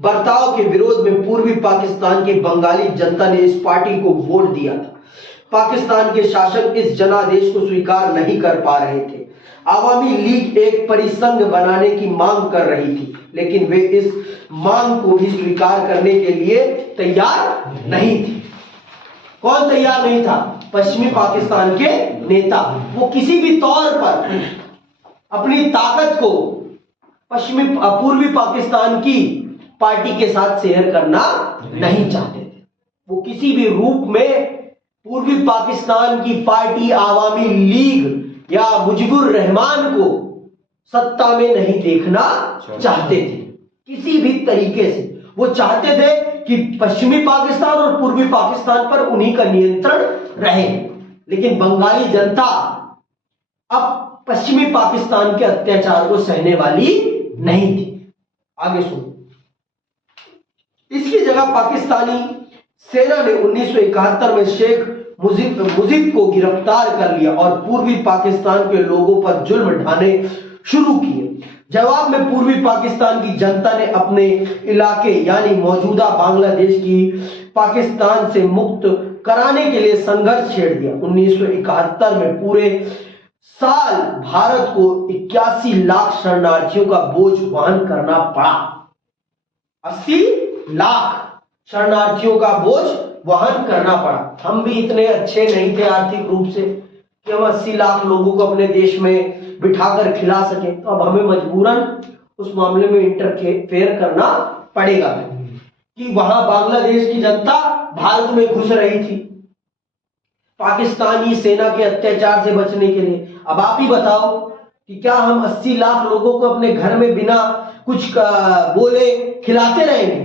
बर्ताव के विरोध में पूर्वी पाकिस्तान की बंगाली जनता ने इस पार्टी को वोट दिया था। पाकिस्तान के शासक इस जनादेश को स्वीकार नहीं कर पा रहे थे। आवामी लीग एक परिसंघ बनाने की मांग कर रही थी, लेकिन वे इस मांग को भी स्वीकार करने के लिए तैयार नहीं थे। कौन तैयार नहीं था? पश्चिमी पाकिस्तान के नेता। वो किसी भी तौर पर अपनी ताकत को पूर्वी पाकिस्तान की पार्टी के साथ शेयर करना नहीं चाहते थे। वो किसी भी रूप में पूर्वी पाकिस्तान की पार्टी आवामी लीग या मुजीबुर रहमान को सत्ता में नहीं देखना चाहते थे। किसी भी तरीके से वो चाहते थे कि पश्चिमी पाकिस्तान और पूर्वी पाकिस्तान पर उन्हीं का नियंत्रण रहे, लेकिन बंगाली जनता अब पश्चिमी पाकिस्तान के अत्याचार को सहने वाली नहीं थी। आगे सुनो, इसकी जगह पाकिस्तानी सेना ने 1971 में शेख मुजीब को गिरफ्तार कर लिया और पूर्वी पाकिस्तान के लोगों पर जुल्म ढाने शुरू किए। जवाब में पूर्वी पाकिस्तान की जनता ने अपने इलाके यानी मौजूदा बांग्लादेश की पाकिस्तान से मुक्त कराने के लिए संघर्ष छेड़ दिया। 1971 में पूरे साल भारत को 81 लाख शरणार्थियों का बोझ वहन करना पड़ा। 80 लाख शरणार्थियों का बोझ वहन करना पड़ा। हम भी इतने अच्छे नहीं थे आर्थिक रूप से कि हम 80 लाख लोगों को अपने देश में बिठाकर खिला सके, तो अब हमें मजबूरन उस मामले में इंटरफेयर करना पड़ेगा कि वहां बांग्लादेश की जनता भारत में घुस रही थी पाकिस्तानी सेना के अत्याचार से बचने के लिए। अब आप ही बताओ कि क्या हम 80 लाख लोगों को अपने घर में बिना कुछ बोले खिलाते रहेंगे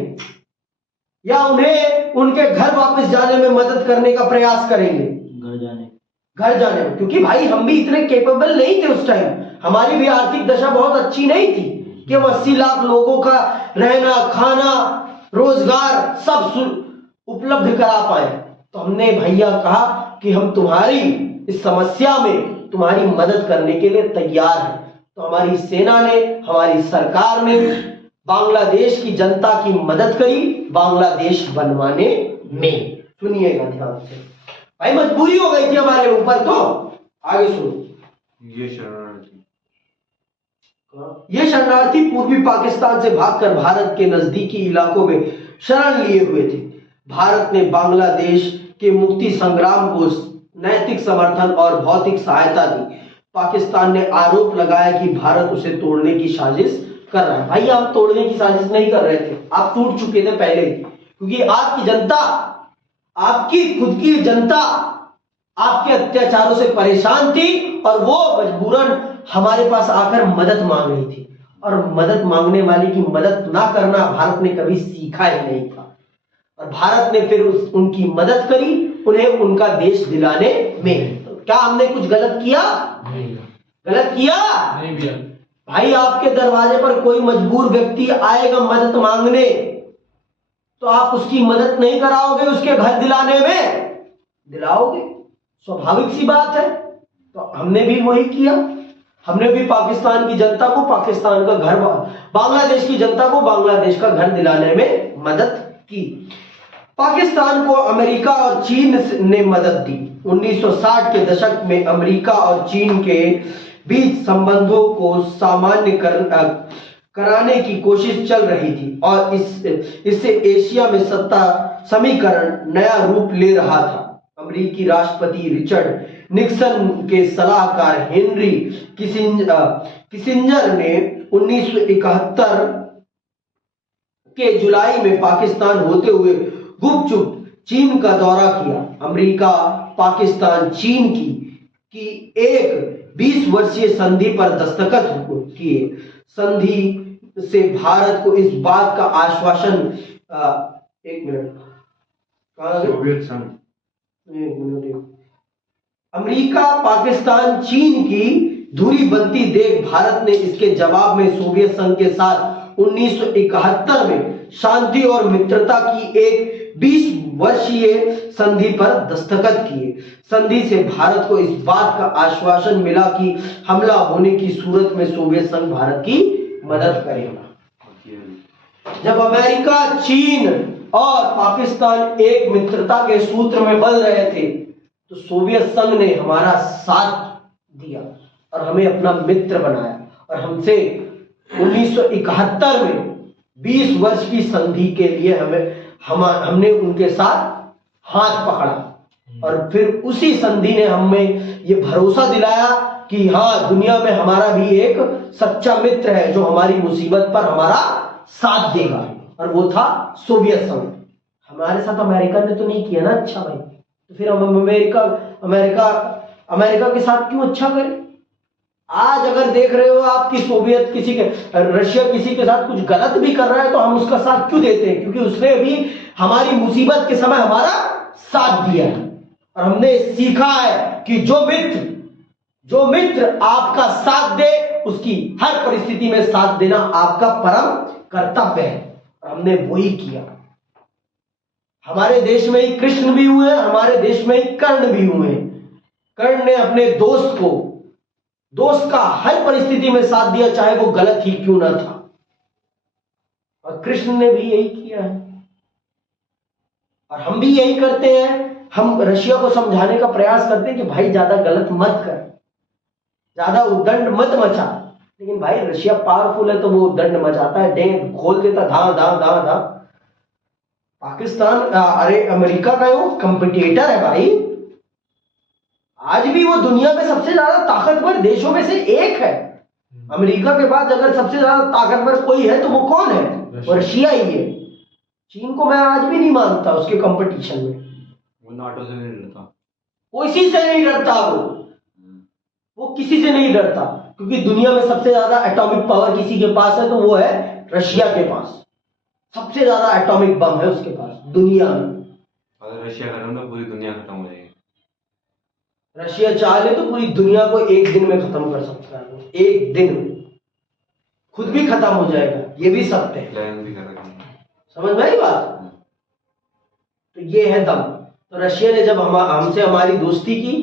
या उन्हें उनके घर वापस जाने में मदद करने का प्रयास करेंगे? घर जाने में, क्योंकि भाई हम भी इतने केपेबल नहीं थे उस टाइम, हमारी भी आर्थिक दशा बहुत अच्छी नहीं थी कि हम 80 लाख लोगों का रहना खाना रोजगार सब उपलब्ध करा पाए। तो हमने भैया कहा कि हम तुम्हारी इस समस्या में तुम्हारी मदद करने के लिए तैयार हैं। तो हमारी सेना ने, हमारी सरकार ने बांग्लादेश की जनता की मदद करी बांग्लादेश बनवाने में। सुनिएगा ध्यान से भाई, मजबूरी हो गई थी हमारे ऊपर। तो आगे सुनो। ये शरणार्थी पूर्वी पाकिस्तान से भागकर भारत के नजदीकी इलाकों में शरण लिए हुए थे। भारत ने बांग्लादेश के मुक्ति संग्राम को नैतिक समर्थन और भौतिक सहायता दी। पाकिस्तान ने आरोप लगाया कि भारत उसे तोड़ने की साजिश कर रहा है। भाई आप तोड़ने की साजिश नहीं कर रहे थे, आप टूट चुके थे पहले ही, क्योंकि आपकी जनता, आपकी खुद की जनता आपके अत्याचारों से परेशान थी और वो मजबूरन हमारे पास आकर मदद मांग रही थी। और मदद मांगने वाले की मदद ना करना भारत ने कभी सीखा ही नहीं था। और भारत ने फिर उनकी मदद करी, उन्हें उनका देश दिलाने में। तो क्या हमने कुछ गलत किया? नहीं। गलत किया नहीं भैया। भाई आपके दरवाजे पर कोई मजबूर व्यक्ति आएगा मदद मांगने, तो आप उसकी मदद नहीं कराओगे उसके घर दिलाने में? दिलाओगे, स्वाभाविक सी बात है। तो हमने भी वही किया। हमने भी पाकिस्तान की जनता को पाकिस्तान का घर, बांग्लादेश की जनता को बांग्लादेश का घर दिलाने में मदद की। पाकिस्तान को अमेरिका और चीन ने मदद दी। 1960 के दशक में अमेरिका और चीन के बीच संबंधों को सामान्य कराने की कोशिश चल रही थी और इससे एशिया में सत्ता समीकरण नया रूप ले रहा था। अमेरिकी राष्ट्रपति रिचर्ड निक्सन के सलाहकार हेनरी किसिंजर ने 1971 के जुलाई में पाकिस्तान होते हुए गुपचुप चीन का दौरा किया। अमेरिका, पाकिस्तान, चीन की एक 20 वर्षीय संधि पर दस्तखत किए। संधि से भारत को इस बात का आश्वासन, एक मिनट, सोवियत संघ, अमेरिका, पाकिस्तान, चीन की दूरी बनती देख भारत ने इसके जवाब में सोवियत संघ के साथ 1971 में शांति और मित्रता की एक 20 वर्षीय संधि पर दस्तखत किए। संधि से भारत को इस बात का आश्वासन मिला कि हमला होने की सूरत में सोवियत संघ भारत की मदद करेगा। जब अमेरिका, चीन और पाकिस्तान एक मित्रता के सूत्र में बंध रहे थे, तो सोवियत संघ ने हमारा साथ दिया और हमें अपना मित्र बनाया और हमसे 1971 में 20 वर्ष की संधि के लिए हमने उनके साथ हाथ पकड़ा और फिर उसी संधि ने हमें ये भरोसा दिलाया कि हाँ, दुनिया में हमारा भी एक सच्चा मित्र है जो हमारी मुसीबत पर हमारा साथ देगा, और वो था सोवियत संघ। हमारे साथ अमेरिका ने तो नहीं किया ना अच्छा भाई, तो फिर हम अमेरिका के साथ क्यों अच्छा करें? आज अगर देख रहे हो आप कि सोवियत रशिया किसी के साथ कुछ गलत भी कर रहा है तो हम उसका साथ क्यों देते हैं? क्योंकि उसने भी हमारी मुसीबत के समय हमारा साथ दिया है। और हमने सीखा है कि जो मित्र आपका साथ दे उसकी हर परिस्थिति में साथ देना आपका परम कर्तव्य है, और हमने वही किया। हमारे देश में ही कृष्ण भी हुए, हमारे देश में ही कर्ण भी हुए। कर्ण ने अपने दोस्त का हर परिस्थिति में साथ दिया, चाहे वो गलत ही क्यों ना था, और कृष्ण ने भी यही किया है, और हम भी यही करते हैं। हम रशिया को समझाने का प्रयास करते हैं कि भाई ज्यादा गलत मत कर, ज्यादा उद्दंड मत मचा, लेकिन भाई रशिया पावरफुल है तो वो उद्दंड मचाता है, डेंग खोल देता, धा धा धा धा। पाकिस्तान अरे अमेरिका का वो कंपिटिटर है भाई, आज भी वो दुनिया में सबसे ज्यादा ताकतवर देशों में से एक है। अमेरिका के बाद अगर सबसे ज्यादा ताकतवर कोई है तो वो कौन है? वो रशिया ही है। चीन को मैं आज भी नहीं मानता उसके कंपटीशन में। वो नाटो से नहीं डरता, किसी से नहीं डरता, वो किसी से नहीं डरता, क्योंकि दुनिया में सबसे ज्यादा एटॉमिक पावर किसी के पास है तो वो है रशिया के पास। सबसे ज्यादा एटॉमिक बम है उसके पास दुनिया में। अगर रशिया खत्म तो पूरी दुनिया खत्म हो जाएगी। रशिया चाहे तो पूरी दुनिया को एक दिन में खत्म कर सकता है, एक दिन में खुद भी खत्म हो जाएगा, ये भी सत्य है। प्लान भी कर रखा है। समझ में आई बात? तो ये है दम। तो रशिया ने जब हमसे हमारी दोस्ती की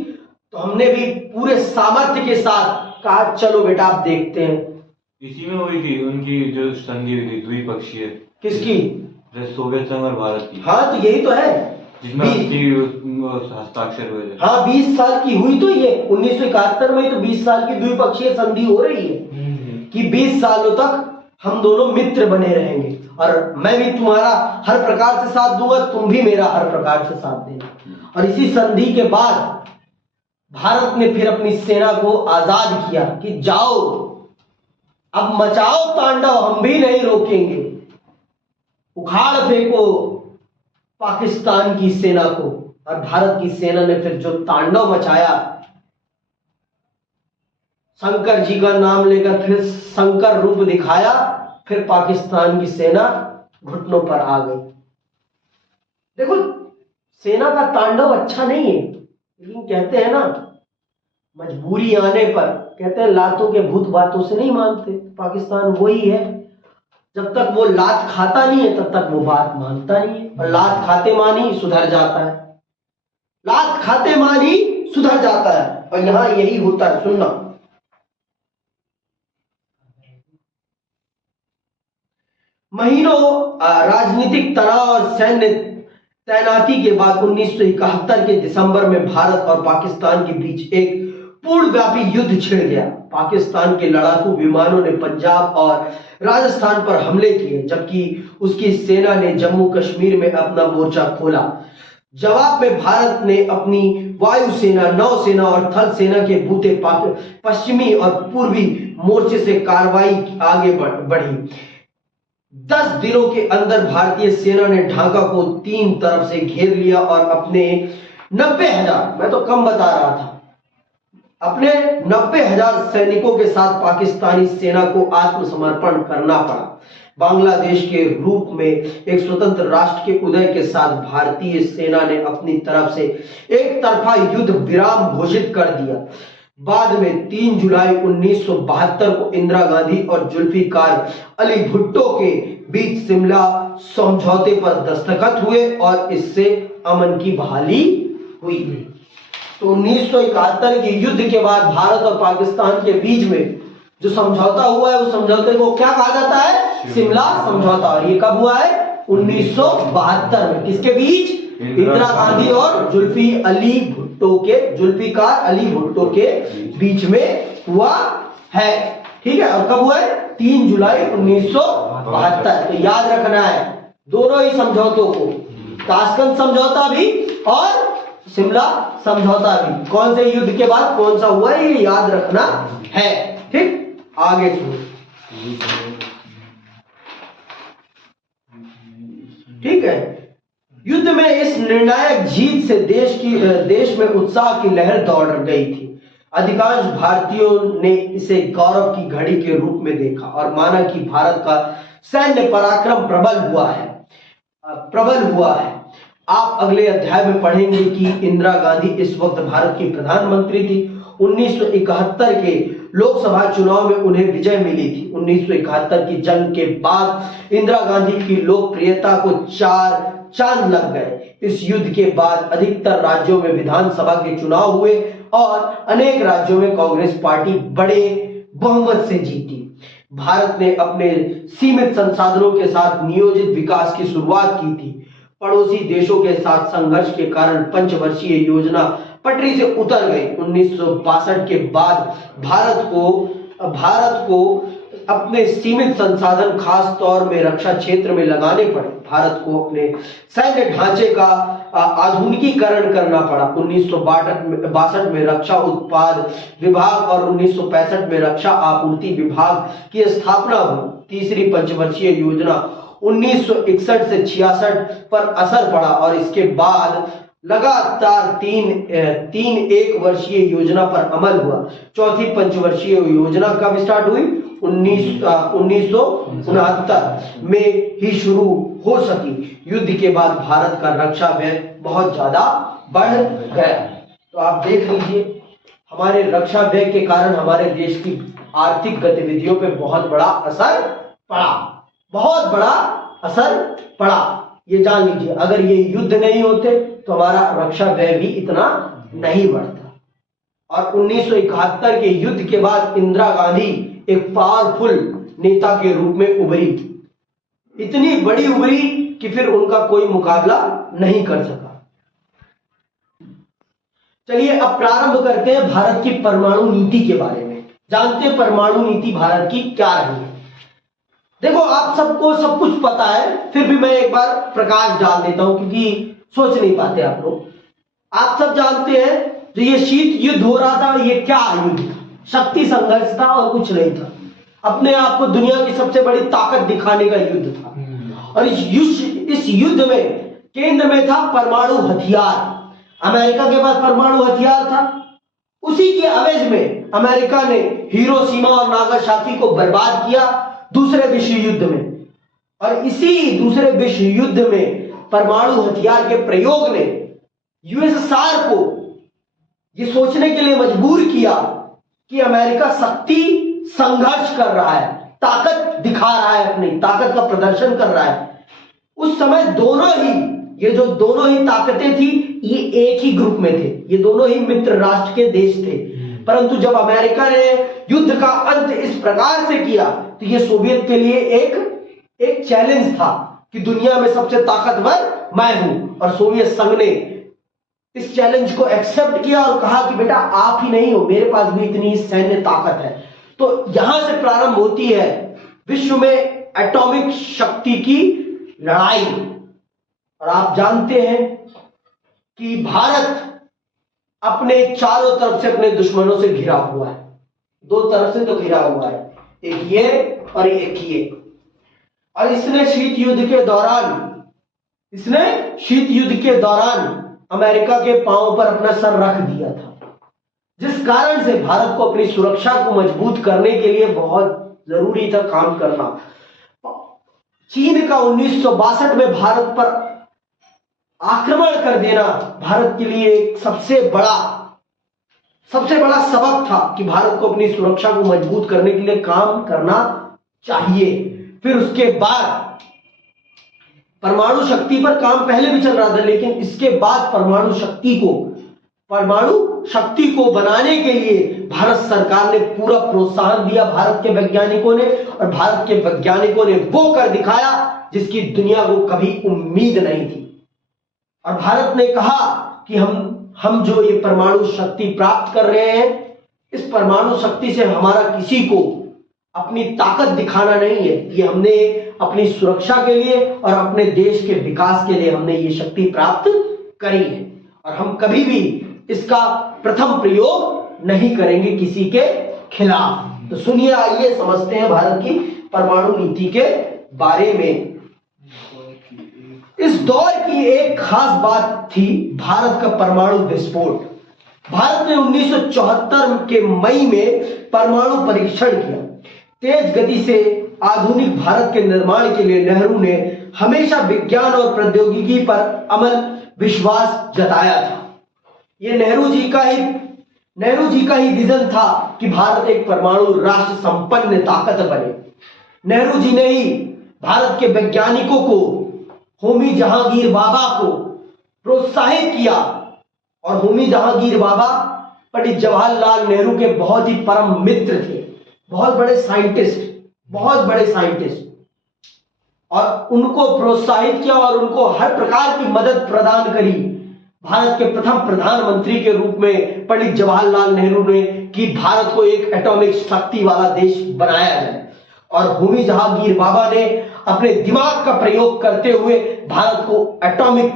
तो हमने भी पूरे सामर्थ्य के साथ कहा चलो बेटा आप देखते हैं। इसी में हुई थी उनकी जो संधि हुई थी द्विपक्षीय। किसकी? सोवियत संघ और भारत की। हाँ तो यही तो है, जिसमें हस्ताक्षर हुए थे। हाँ 20 साल की हुई तो ये 1971 में तो 20 साल की द्विपक्षीय संधि हो रही है कि 20 सालों तक हम दोनों मित्र बने रहेंगे, और मैं भी तुम्हारा हर प्रकार से साथ दूंगा, तुम भी मेरा हर प्रकार से साथ देना। और इसी संधि के बाद भारत ने फिर अपनी सेना को आजाद किया कि जाओ अब मचाओ तांडव, हम भी नहीं रोकेंगे, उखाड़ फेंको पाकिस्तान की सेना को। और भारत की सेना ने फिर जो तांडव मचाया, शंकर जी का नाम लेकर फिर शंकर रूप दिखाया, फिर पाकिस्तान की सेना घुटनों पर आ गई। देखो सेना का तांडव अच्छा नहीं है, लेकिन कहते हैं ना मजबूरी आने पर, कहते हैं लातों के भूत बातों से नहीं मानते। पाकिस्तान वही है, जब तक वो लात खाता नहीं है तब तक वो बात मानता नहीं है, और लात खाते मानी सुधर जाता है, लात खाते मानी सुधर जाता है, और यहां यही होता है। सुनना, महीनों राजनीतिक तनाव और सैन्य तैनाती के बाद 1971 के दिसंबर में भारत और पाकिस्तान के बीच एक पूर्णव्यापी युद्ध छिड़ गया। पाकिस्तान के लड़ाकू विमानों ने पंजाब और राजस्थान पर हमले किए, जबकि उसकी सेना ने जम्मू कश्मीर में अपना मोर्चा खोला। जवाब में भारत ने अपनी वायुसेना, नौसेना और थल सेना के बूते पश्चिमी और पूर्वी मोर्चे से कार्रवाई आगे बढ़ी। 10 दिनों के अंदर भारतीय सेना ने ढाका को 3 तरफ से घेर लिया और अपने 90,000, मैं तो कम बता रहा था, अपने 90,000 सैनिकों के साथ पाकिस्तानी सेना को आत्मसमर्पण करना पड़ा। बांग्लादेश के रूप में एक स्वतंत्र राष्ट्र के उदय के साथ भारतीय सेना ने अपनी तरफ से एक तरफा युद्ध विराम घोषित कर दिया। बाद में 3 जुलाई 1972 को इंदिरा गांधी और जुल्फिकार अली भुट्टो के बीच शिमला समझौते पर दस्तखत हुए और इससे अमन की बहाली हुई। तो 1971 के युद्ध के बाद भारत और पाकिस्तान के बीच में जो समझौता हुआ है, उस समझौते को क्या कहा जाता है? शिमला समझौता। और ये कब हुआ है? 1972 में। किसके बीच? इंदिरा गांधी और जुल्फिकार अली भुट्टो के बीच में हुआ है। ठीक है, और कब हुआ है? 3 जुलाई 1972। तो याद रखना है दोनों ही समझौतों को, ताशकंद समझौता भी और शिमला समझौता भी। कौन से युद्ध के बाद कौन सा हुआ है ये याद रखना है। ठीक, आगे सुनो। ठीक है, युद्ध में इस निर्णायक जीत से देश में उत्साह की लहर दौड़ गई थी। अधिकांश भारतीयों ने इसे गौरव की घड़ी के रूप में देखा और माना कि भारत का सैन्य पराक्रम प्रबल हुआ है। आप अगले अध्याय में पढ़ेंगे कि इंदिरा गांधी इस वक्त भारत की प्रधानमंत्री थी। 1971 के लोकसभा चुनाव में उन्हें विजय मिली थी। 1971 की जंग के बाद इंदिरा गांधी की लोकप्रियता को 4 चांद लग गए। इस युद्ध के बाद अधिकतर राज्यों में विधानसभा के चुनाव हुए और अनेक राज्यों में कांग्रेस पार्टी बड़े बहुमत से जीती। भारत ने अपने सीमित संसाधनों के साथ नियोजित विकास की शुरुआत की थी। पड़ोसी देशों के साथ संघर्ष के कारण पंचवर्षीय योजना पटरी से उतर गई। 1962 के बाद भारत को अपने सीमित संसाधन खास तौर में रक्षा क्षेत्र में लगाने पड़े। भारत को अपने सैन्य ढांचे का आधुनिकीकरण करना पड़ा। 1962 में रक्षा उत्पाद विभाग और 1965 में रक्षा आपूर्ति विभाग की स्थापना हुई। तीसरी पंचवर्षीय योजना 1961 से 66 पर असर पड़ा और इसके बाद लगातार तीन एक वर्षीय योजना पर अमल हुआ। चौथी पंचवर्षीय योजना कब स्टार्ट हुई? 1969 में ही शुरू हो सकी। युद्ध के बाद भारत का रक्षा व्यय बहुत ज्यादा बढ़ गया। तो आप देख लीजिए, हमारे रक्षा व्यय के कारण हमारे देश की आर्थिक गतिविधियों पे बहुत बड़ा असर पड़ा, बहुत बड़ा असर पड़ा। ये जान लीजिए, अगर ये युद्ध नहीं होते तो हमारा रक्षा व्यय भी इतना नहीं बढ़ता। और 1971 के युद्ध के बाद इंदिरा गांधी एक पावरफुल नेता के रूप में उभरी, इतनी बड़ी उभरी कि फिर उनका कोई मुकाबला नहीं कर सका। चलिए अब प्रारंभ करते हैं भारत की परमाणु नीति के बारे में। जानते हैं परमाणु नीति भारत की क्या रही है? देखो, आप सबको सब कुछ पता है, फिर भी मैं एक बार प्रकाश डाल देता हूं क्योंकि सोच नहीं पाते आप लोग। आप सब जानते हैं जो ये शीत युद्ध हो रहा था, ये क्या युद्ध था? शक्ति संघर्ष था और कुछ नहीं था। अपने आप को दुनिया की सबसे बड़ी ताकत दिखाने का युद्ध था। और इस युद्ध में केंद्र में था परमाणु हथियार। अमेरिका के पास परमाणु हथियार था। उसी के एवज में अमेरिका ने हिरोशिमा और नागासाकी को बर्बाद किया दूसरे विश्व युद्ध में। और इसी दूसरे विश्व युद्ध में परमाणु हथियार के प्रयोग ने यूएसएसआर को यह सोचने के लिए मजबूर किया कि अमेरिका शक्ति संघर्ष कर रहा है, ताकत दिखा रहा है, अपनी ताकत का प्रदर्शन कर रहा है। उस समय दोनों ही ताकतें थी, ये एक ही ग्रुप में थे। ये दोनों ही मित्र राष्ट्र के देश थे। परंतु जब अमेरिका ने युद्ध का अंत इस प्रकार से किया तो ये सोवियत के लिए एक चैलेंज था कि दुनिया में सबसे ताकतवर मैं हूं। और सोवियत संघ ने इस चैलेंज को एक्सेप्ट किया और कहा कि बेटा आप ही नहीं हो, मेरे पास भी इतनी सैन्य ताकत है। तो यहां से प्रारंभ होती है विश्व में एटॉमिक शक्ति की लड़ाई। और आप जानते हैं कि भारत अपने चारों तरफ से अपने दुश्मनों से घिरा हुआ है। दो तरफ से तो घिरा हुआ है, एक ये और एक ये। और इसने शीत युद्ध के दौरान अमेरिका के पांव पर अपना सर रख दिया था, जिस कारण से भारत को अपनी सुरक्षा को मजबूत करने के लिए बहुत जरूरी था काम करना। चीन का 1962 में भारत पर आक्रमण कर देना भारत के लिए एक सबसे बड़ा सबक था कि भारत को अपनी सुरक्षा को मजबूत करने के लिए काम करना चाहिए। फिर उसके बाद परमाणु शक्ति पर काम पहले भी चल रहा था, लेकिन इसके बाद परमाणु शक्ति को बनाने के लिए भारत सरकार ने पूरा प्रोत्साहन दिया भारत के वैज्ञानिकों ने। और भारत के वैज्ञानिकों ने वो कर दिखाया जिसकी दुनिया को कभी उम्मीद नहीं थी। और भारत ने कहा कि हम जो ये परमाणु शक्ति प्राप्त कर रहे हैं, इस परमाणु शक्ति से हमारा किसी को अपनी ताकत दिखाना नहीं है। ये हमने अपनी सुरक्षा के लिए और अपने देश के विकास के लिए हमने ये शक्ति प्राप्त करी है। और हम कभी भी इसका प्रथम प्रयोग नहीं करेंगे किसी के खिलाफ। तो सुनिए, आइए समझते हैं भारत की परमाणु नीति के बारे में। इस दौर की एक खास बात थी भारत का परमाणु विस्फोट। भारत ने 1974 के मई में परमाणु परीक्षण किया। तेज गति से आधुनिक भारत के निर्माण के लिए नेहरू ने हमेशा विज्ञान और प्रौद्योगिकी पर अमल विश्वास जताया था। यह नेहरू जी का ही विजन था कि भारत एक परमाणु राष्ट्र संपन्न ताकत बने। नेहरू जी ने ही भारत के वैज्ञानिकों को होमी जहांगीर बाबा को प्रोत्साहित किया। और होमी जहांगीर बाबा पंडित जवाहरलाल नेहरू के बहुत ही परम मित्र थे, बहुत बड़े साइंटिस्ट, और उनको प्रोत्साहित किया और उनको हर प्रकार की मदद प्रदान करी। भारत के प्रथम प्रधानमंत्री के रूप में पंडित जवाहरलाल नेहरू ने कि भारत को एक एटॉमिक शक्ति वाला देश बनाया जाए, और होमी जहांगीर बाबा ने अपने दिमाग का प्रयोग करते हुए भारत को एटॉमिक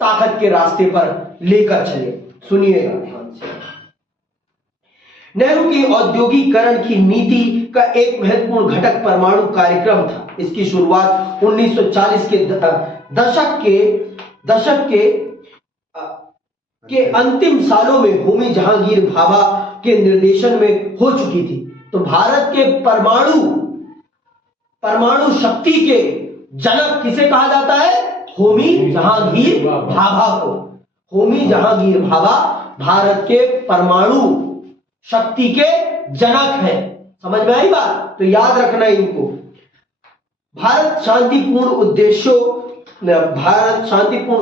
ताकत के रास्ते पर लेकर चले। सुनिएगा ध्यान से। नेहरू की औद्योगिकरण की नीति का एक महत्वपूर्ण घटक परमाणु कार्यक्रम था। इसकी शुरुआत 1940 के दशक के अंतिम सालों में होमी जहांगीर बाबा के निर्देशन में हो चुकी थी। तो भारत के परमाणु शक्ति के जनक किसे कहा जाता है? होमी जहांगीर भाभा को। होमी जहांगीर भाभा भारत के परमाणु शक्ति के जनक हैं। समझ में आई बात? तो याद रखना इनको। भारत शांतिपूर्ण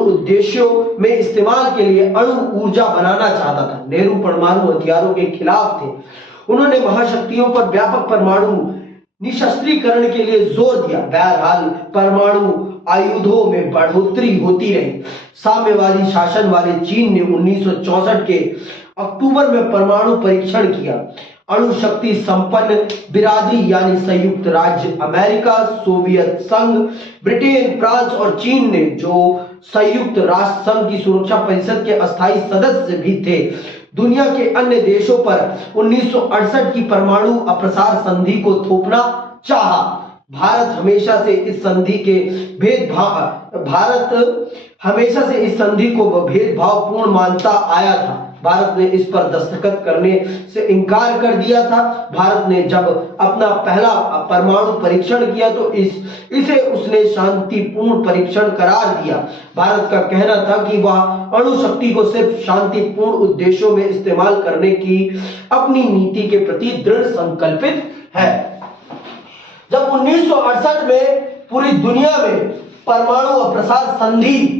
उद्देश्यों में इस्तेमाल के लिए अणु ऊर्जा बनाना चाहता था। नेहरू परमाणु हथियारों के खिलाफ थे। उन्होंने महाशक्तियों पर व्यापक परमाणु निशस्त्रीकरण के लिए जोर दिया। बहरहाल परमाणु आयुधों में बढ़ोतरी होती रही। साम्यवादी शासन वाले चीन ने 1964 के अक्टूबर में परमाणु परीक्षण किया। अणु शक्ति संपन्न बिरादरी यानी संयुक्त राज्य अमेरिका, सोवियत संघ, ब्रिटेन, फ्रांस और चीन ने, जो संयुक्त राष्ट्र संघ की सुरक्षा परिषद के अस्थायी सदस्य भी थे, दुनिया के अन्य देशों पर 1968 की परमाणु अप्रसार संधि को थोपना चाहा। भारत हमेशा से इस संधि को भेदभावपूर्ण मानता आया था। भारत ने इस पर दस्तखत करने से इनकार कर दिया था। भारत ने जब अपना पहला परमाणु परीक्षण किया तो इसे उसने शांतिपूर्ण परीक्षण करार दिया। भारत का कहना था कि वह अणु शक्ति को सिर्फ शांतिपूर्ण उद्देश्यों में इस्तेमाल करने की अपनी नीति के प्रति दृढ़ संकल्पित है। जब 1968 में पूरी दुनिया में परमाणु अप्रसार संधि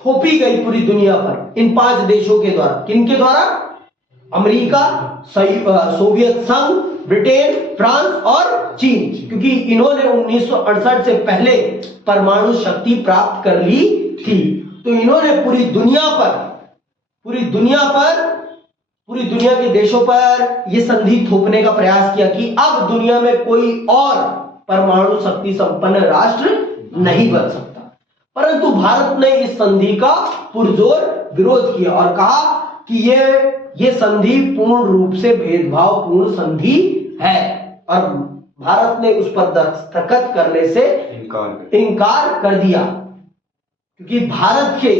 थोपी गई पूरी दुनिया पर इन 5 देशों के द्वारा, किनके द्वारा? अमेरिका, सोवियत संघ, ब्रिटेन, फ्रांस और चीन, क्योंकि इन्होंने 1968 से पहले परमाणु शक्ति प्राप्त कर ली थी। तो इन्होंने पूरी दुनिया के देशों पर यह संधि थोपने का प्रयास किया कि अब दुनिया में कोई और परमाणु शक्ति संपन्न राष्ट्र नहीं बन सकता। परंतु भारत ने इस संधि का पुरजोर विरोध किया और कहा कि यह संधि पूर्ण रूप से भेदभावपूर्ण संधि है, और भारत ने उस पर दस्तखत करने से इनकार कर दिया, क्योंकि भारत के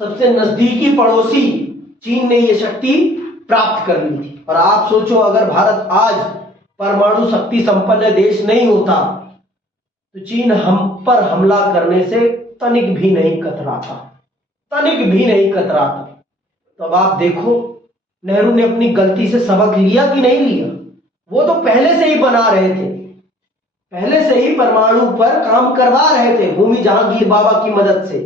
सबसे नजदीकी पड़ोसी चीन ने यह शक्ति प्राप्त कर ली थी। और आप सोचो, अगर भारत आज परमाणु शक्ति संपन्न देश नहीं होता तो चीन हम पर हमला करने से तनिक भी नहीं कतराता। तो अब आप देखो, नेहरू ने अपनी गलती से सबक लिया कि नहीं लिया? वो तो पहले से ही बना रहे थे, पहले से ही परमाणु पर काम करवा रहे थे होमी जहांगीर बाबा की मदद से,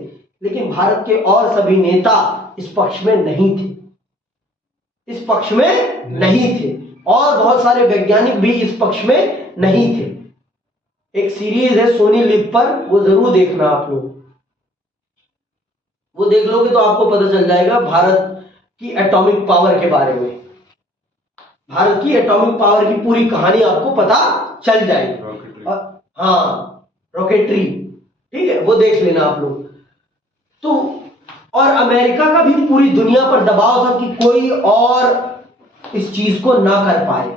लेकिन भारत के और सभी नेता इस पक्ष में नहीं थे, और बहुत सारे वैज्ञानिक भी इस पक्ष में नहीं थे। एक सीरीज है सोनी लिव पर, वो जरूर देखना आप लोग। वो देख लोगे तो आपको पता चल जाएगा भारत की एटॉमिक पावर के बारे में। भारत की एटॉमिक पावर की पूरी कहानी आपको पता चल जाएगी। हाँ, रॉकेटरी, ठीक है, वो देख लेना आप लोग। तो और अमेरिका का भी पूरी दुनिया पर दबाव था कि कोई और इस चीज को ना कर पाए,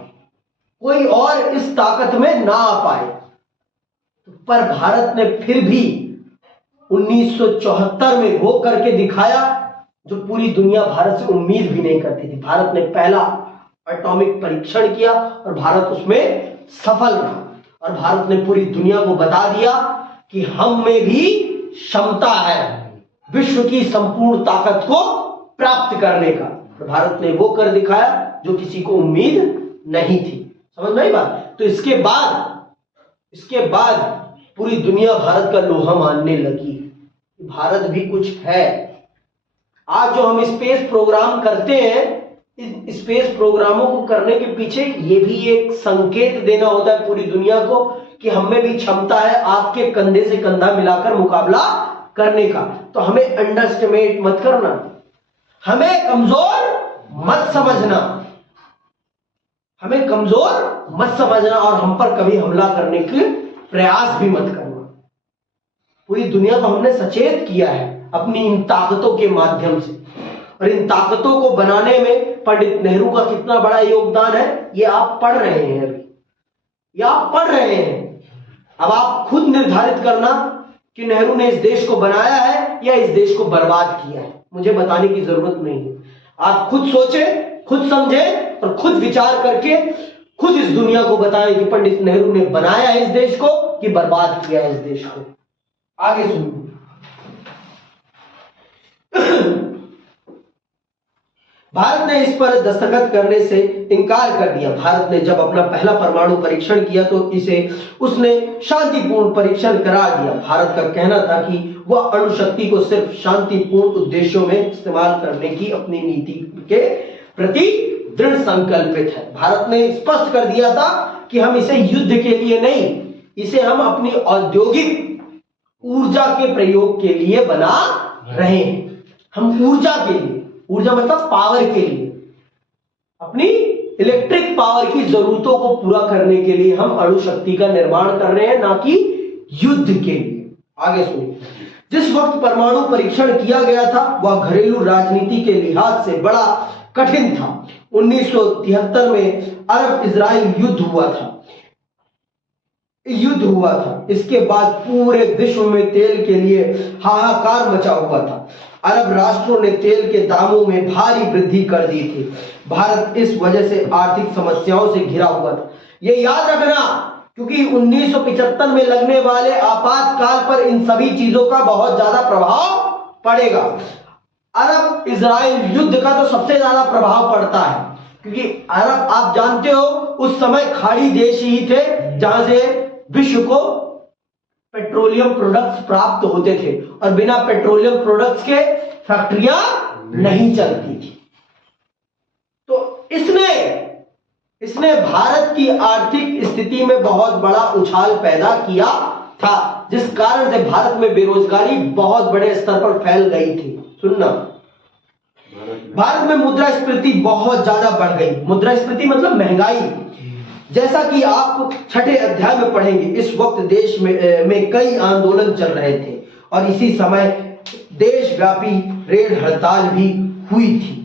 कोई और इस ताकत में ना आ पाए। पर भारत ने फिर भी 1974 में वो करके दिखाया जो पूरी दुनिया भारत से उम्मीद भी नहीं करती थी। भारत ने पहला एटॉमिक परीक्षण किया और भारत उसमें सफल रहा, और भारत ने पूरी दुनिया को बता दिया कि हम में भी क्षमता है विश्व की संपूर्ण ताकत को प्राप्त करने का। और भारत ने वो कर दिखाया जो किसी को उम्मीद नहीं थी। समझ में आई बात? तो इसके बाद पूरी दुनिया भारत का लोहा मानने लगी, भारत भी कुछ है। आज जो हम स्पेस प्रोग्राम करते हैं, इस स्पेस प्रोग्रामों को करने के पीछे ये भी एक संकेत देना होता है पूरी दुनिया को कि हम में भी क्षमता है आपके कंधे से कंधा मिलाकर मुकाबला करने का। तो हमें अंडर एस्टिमेट मत करना, हमें कमजोर मत समझना, हमें कमजोर मत समझना और हम पर कभी हमला करने के प्रयास भी मत करना। पूरी दुनिया को हमने सचेत किया है अपनी इन ताकतों के माध्यम से, और इन ताकतों को बनाने में पंडित नेहरू का कितना बड़ा योगदान है ये आप पढ़ रहे हैं अभी, ये आप पढ़ रहे हैं। अब आप खुद निर्धारित करना कि नेहरू ने इस देश को बनाया है या इस देश को बर्बाद किया है, मुझे बताने की जरूरत नहीं है। आप खुद सोचें, खुद समझें और खुद विचार करके खुद इस दुनिया को बताएं कि पंडित नेहरू ने बनाया है इस देश को कि बर्बाद किया है इस देश को। आगे सुनिए। भारत ने इस पर दस्तखत करने से इनकार कर दिया। भारत ने जब अपना पहला परमाणु परीक्षण किया तो इसे उसने शांतिपूर्ण परीक्षण करार दिया। भारत का कहना था कि वह अणुशक्ति को सिर्फ शांतिपूर्ण उद्देश्यों में इस्तेमाल करने की अपनी नीति के प्रति दृढ़ संकल्पित है। भारत ने स्पष्ट कर दिया था कि हम इसे युद्ध के लिए नहीं, इसे हम अपनी औद्योगिक ऊर्जा के प्रयोग के लिए बना रहे हैं। हम ऊर्जा के लिए, ऊर्जा मतलब पावर के लिए, अपनी इलेक्ट्रिक पावर की जरूरतों को पूरा करने के लिए हम अणु शक्ति का निर्माण कर रहे हैं, ना कि युद्ध के लिए। आगे सुनिए। जिस वक्त परमाणु परीक्षण किया गया था वह घरेलू राजनीति के लिहाज से बड़ा कठिन था। 1973 में अरब इजराइल युद्ध हुआ था। इसके बाद पूरे विश्व में तेल के लिए हाहाकार मचा हुआ था। अरब राष्ट्रों ने तेल के दामों में भारी वृद्धि कर दी थी। भारत इस वजह से आर्थिक समस्याओं से घिरा हुआ था। ये याद रखना, क्योंकि 1975 में लगने वाले आपातकाल पर इन सभी चीजों का बहुत ज्यादा प्रभाव पड़ेगा। अरब इजराइल युद्ध का तो सबसे ज्यादा प्रभाव पड़ता है, क्योंकि अरब, आप जानते हो, उस समय खाड़ी देश ही थे जहां से विश्व को पेट्रोलियम प्रोडक्ट्स प्राप्त होते थे, और बिना पेट्रोलियम प्रोडक्ट्स के फैक्ट्रियां नहीं चलती थी। तो इसने भारत की आर्थिक स्थिति में बहुत बड़ा उछाल पैदा किया था, जिस कारण से भारत में बेरोजगारी बहुत बड़े स्तर पर फैल गई थी। सुनना, भारत में मुद्रास्फीति बहुत ज्यादा बढ़ गई। मुद्रास्फीति मतलब महंगाई। जैसा कि आप छठे अध्याय में पढ़ेंगे, इस वक्त देश में कई आंदोलन चल रहे थे और इसी समय देशव्यापी रेल हड़ताल भी हुई थी।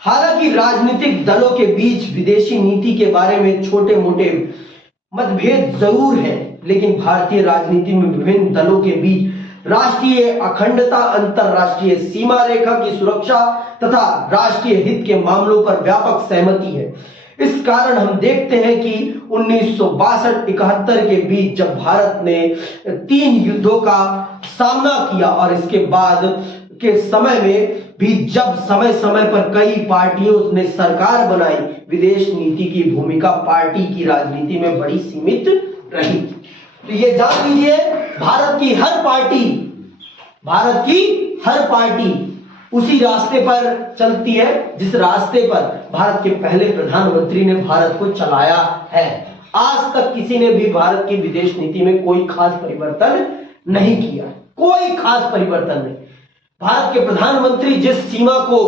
हालांकि राजनीतिक दलों के बीच विदेशी नीति के बारे में छोटे मोटे मतभेद जरूर हैं, लेकिन भारतीय राजनीति में विभिन्न दलों के बीच राष्ट्रीय अखंडता, अंतरराष्ट्रीय सीमा रेखा की सुरक्षा तथा राष्ट्रीय हित के मामलों पर व्यापक सहमति है। इस कारण हम देखते हैं कि 1962-71 के बीच जब भारत ने 3 युद्धों का सामना किया और इसके बाद के समय में भी जब समय समय पर कई पार्टियों ने सरकार बनाई, विदेश नीति की भूमिका पार्टी की राजनीति में बड़ी सीमित रही। तो ये जान लीजिए, भारत की हर पार्टी उसी रास्ते पर चलती है जिस रास्ते पर भारत के पहले प्रधानमंत्री ने भारत को चलाया है। आज तक किसी ने भी भारत की विदेश नीति में कोई खास परिवर्तन नहीं किया, कोई खास परिवर्तन नहीं। भारत के प्रधानमंत्री जिस सीमा को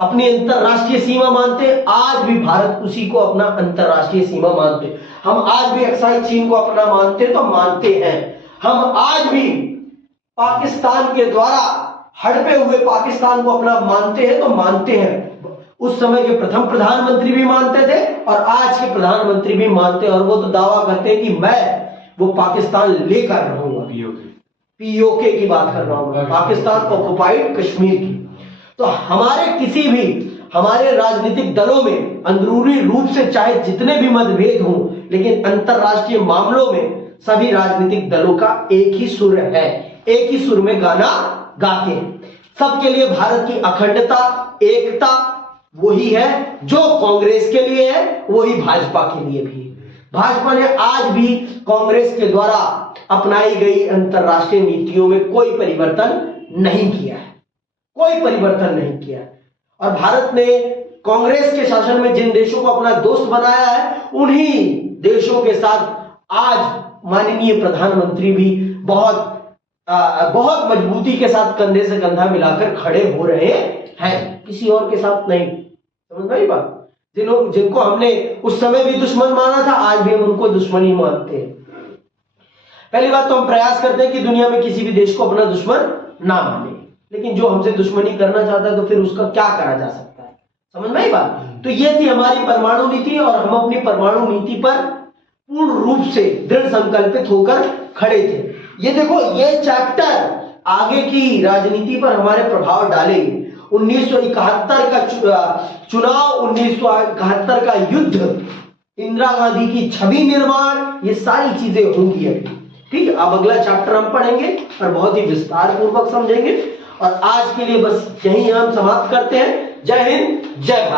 अपनी अंतरराष्ट्रीय सीमा मानते, आज भी भारत उसी को अपना अंतरराष्ट्रीय सीमा मानते। हम आज भी अक्साई चीन को अपना मानते तो मानते हैं। हम आज भी पाकिस्तान के द्वारा हड़पे हुए पाकिस्तान को अपना मानते हैं तो मानते हैं। उस समय के प्रथम प्रधानमंत्री भी मानते थे और आज के प्रधानमंत्री भी मानते हैं, और वो तो दावा करते हैं कि मैं वो पाकिस्तान लेकर रहूंगा। पीओके की बात कर रहा हूं, पाकिस्तान ऑक्युपाइड कश्मीर की। तो हमारे राजनीतिक दलों में अंदरूनी रूप से चाहे जितने भी मतभेद हों, लेकिन अंतरराष्ट्रीय मामलों में सभी राजनीतिक दलों का एक ही सुर है, एक ही सुर में गाना गाते हैं। सबके लिए भारत की अखंडता, एकता वही है जो कांग्रेस के लिए है, वही भाजपा के लिए भी है। भाजपा ने आज भी कांग्रेस के द्वारा अपनाई गई अंतरराष्ट्रीय नीतियों में कोई परिवर्तन नहीं किया है, कोई परिवर्तन नहीं किया है। और भारत ने कांग्रेस के शासन में जिन देशों को अपना दोस्त बनाया है, उन्हीं देशों के साथ आज माननीय प्रधानमंत्री भी बहुत बहुत मजबूती के साथ कंधे से कंधा मिलाकर खड़े हो रहे हैं, किसी और के साथ नहीं। समझ में आई बात? जिनको हमने उस समय भी दुश्मन माना था, आज भी हम उनको दुश्मन ही मानते हैं। पहली बात तो हम प्रयास करते हैं कि दुनिया में किसी भी देश को अपना दुश्मन ना माने, लेकिन जो हमसे दुश्मनी करना चाहता है तो फिर उसका क्या करा जा सकता है? समझ में आई बात? तो ये थी हमारी परमाणु नीति, और हम अपनी परमाणु नीति पर पूर्ण रूप से दृढ़ संकल्पित होकर खड़े थे। ये देखो, ये चैप्टर आगे की राजनीति पर हमारे प्रभाव डालेंगे। 1971 का चुनाव, 1971 का युद्ध, इंदिरा गांधी की छवि निर्माण, ये सारी चीजें होंगी अभी। ठीक है, अब अगला चैप्टर हम पढ़ेंगे और बहुत ही विस्तार पूर्वक समझेंगे। और आज के लिए बस यही हम समाप्त करते हैं। जय हिंद, जय भारत।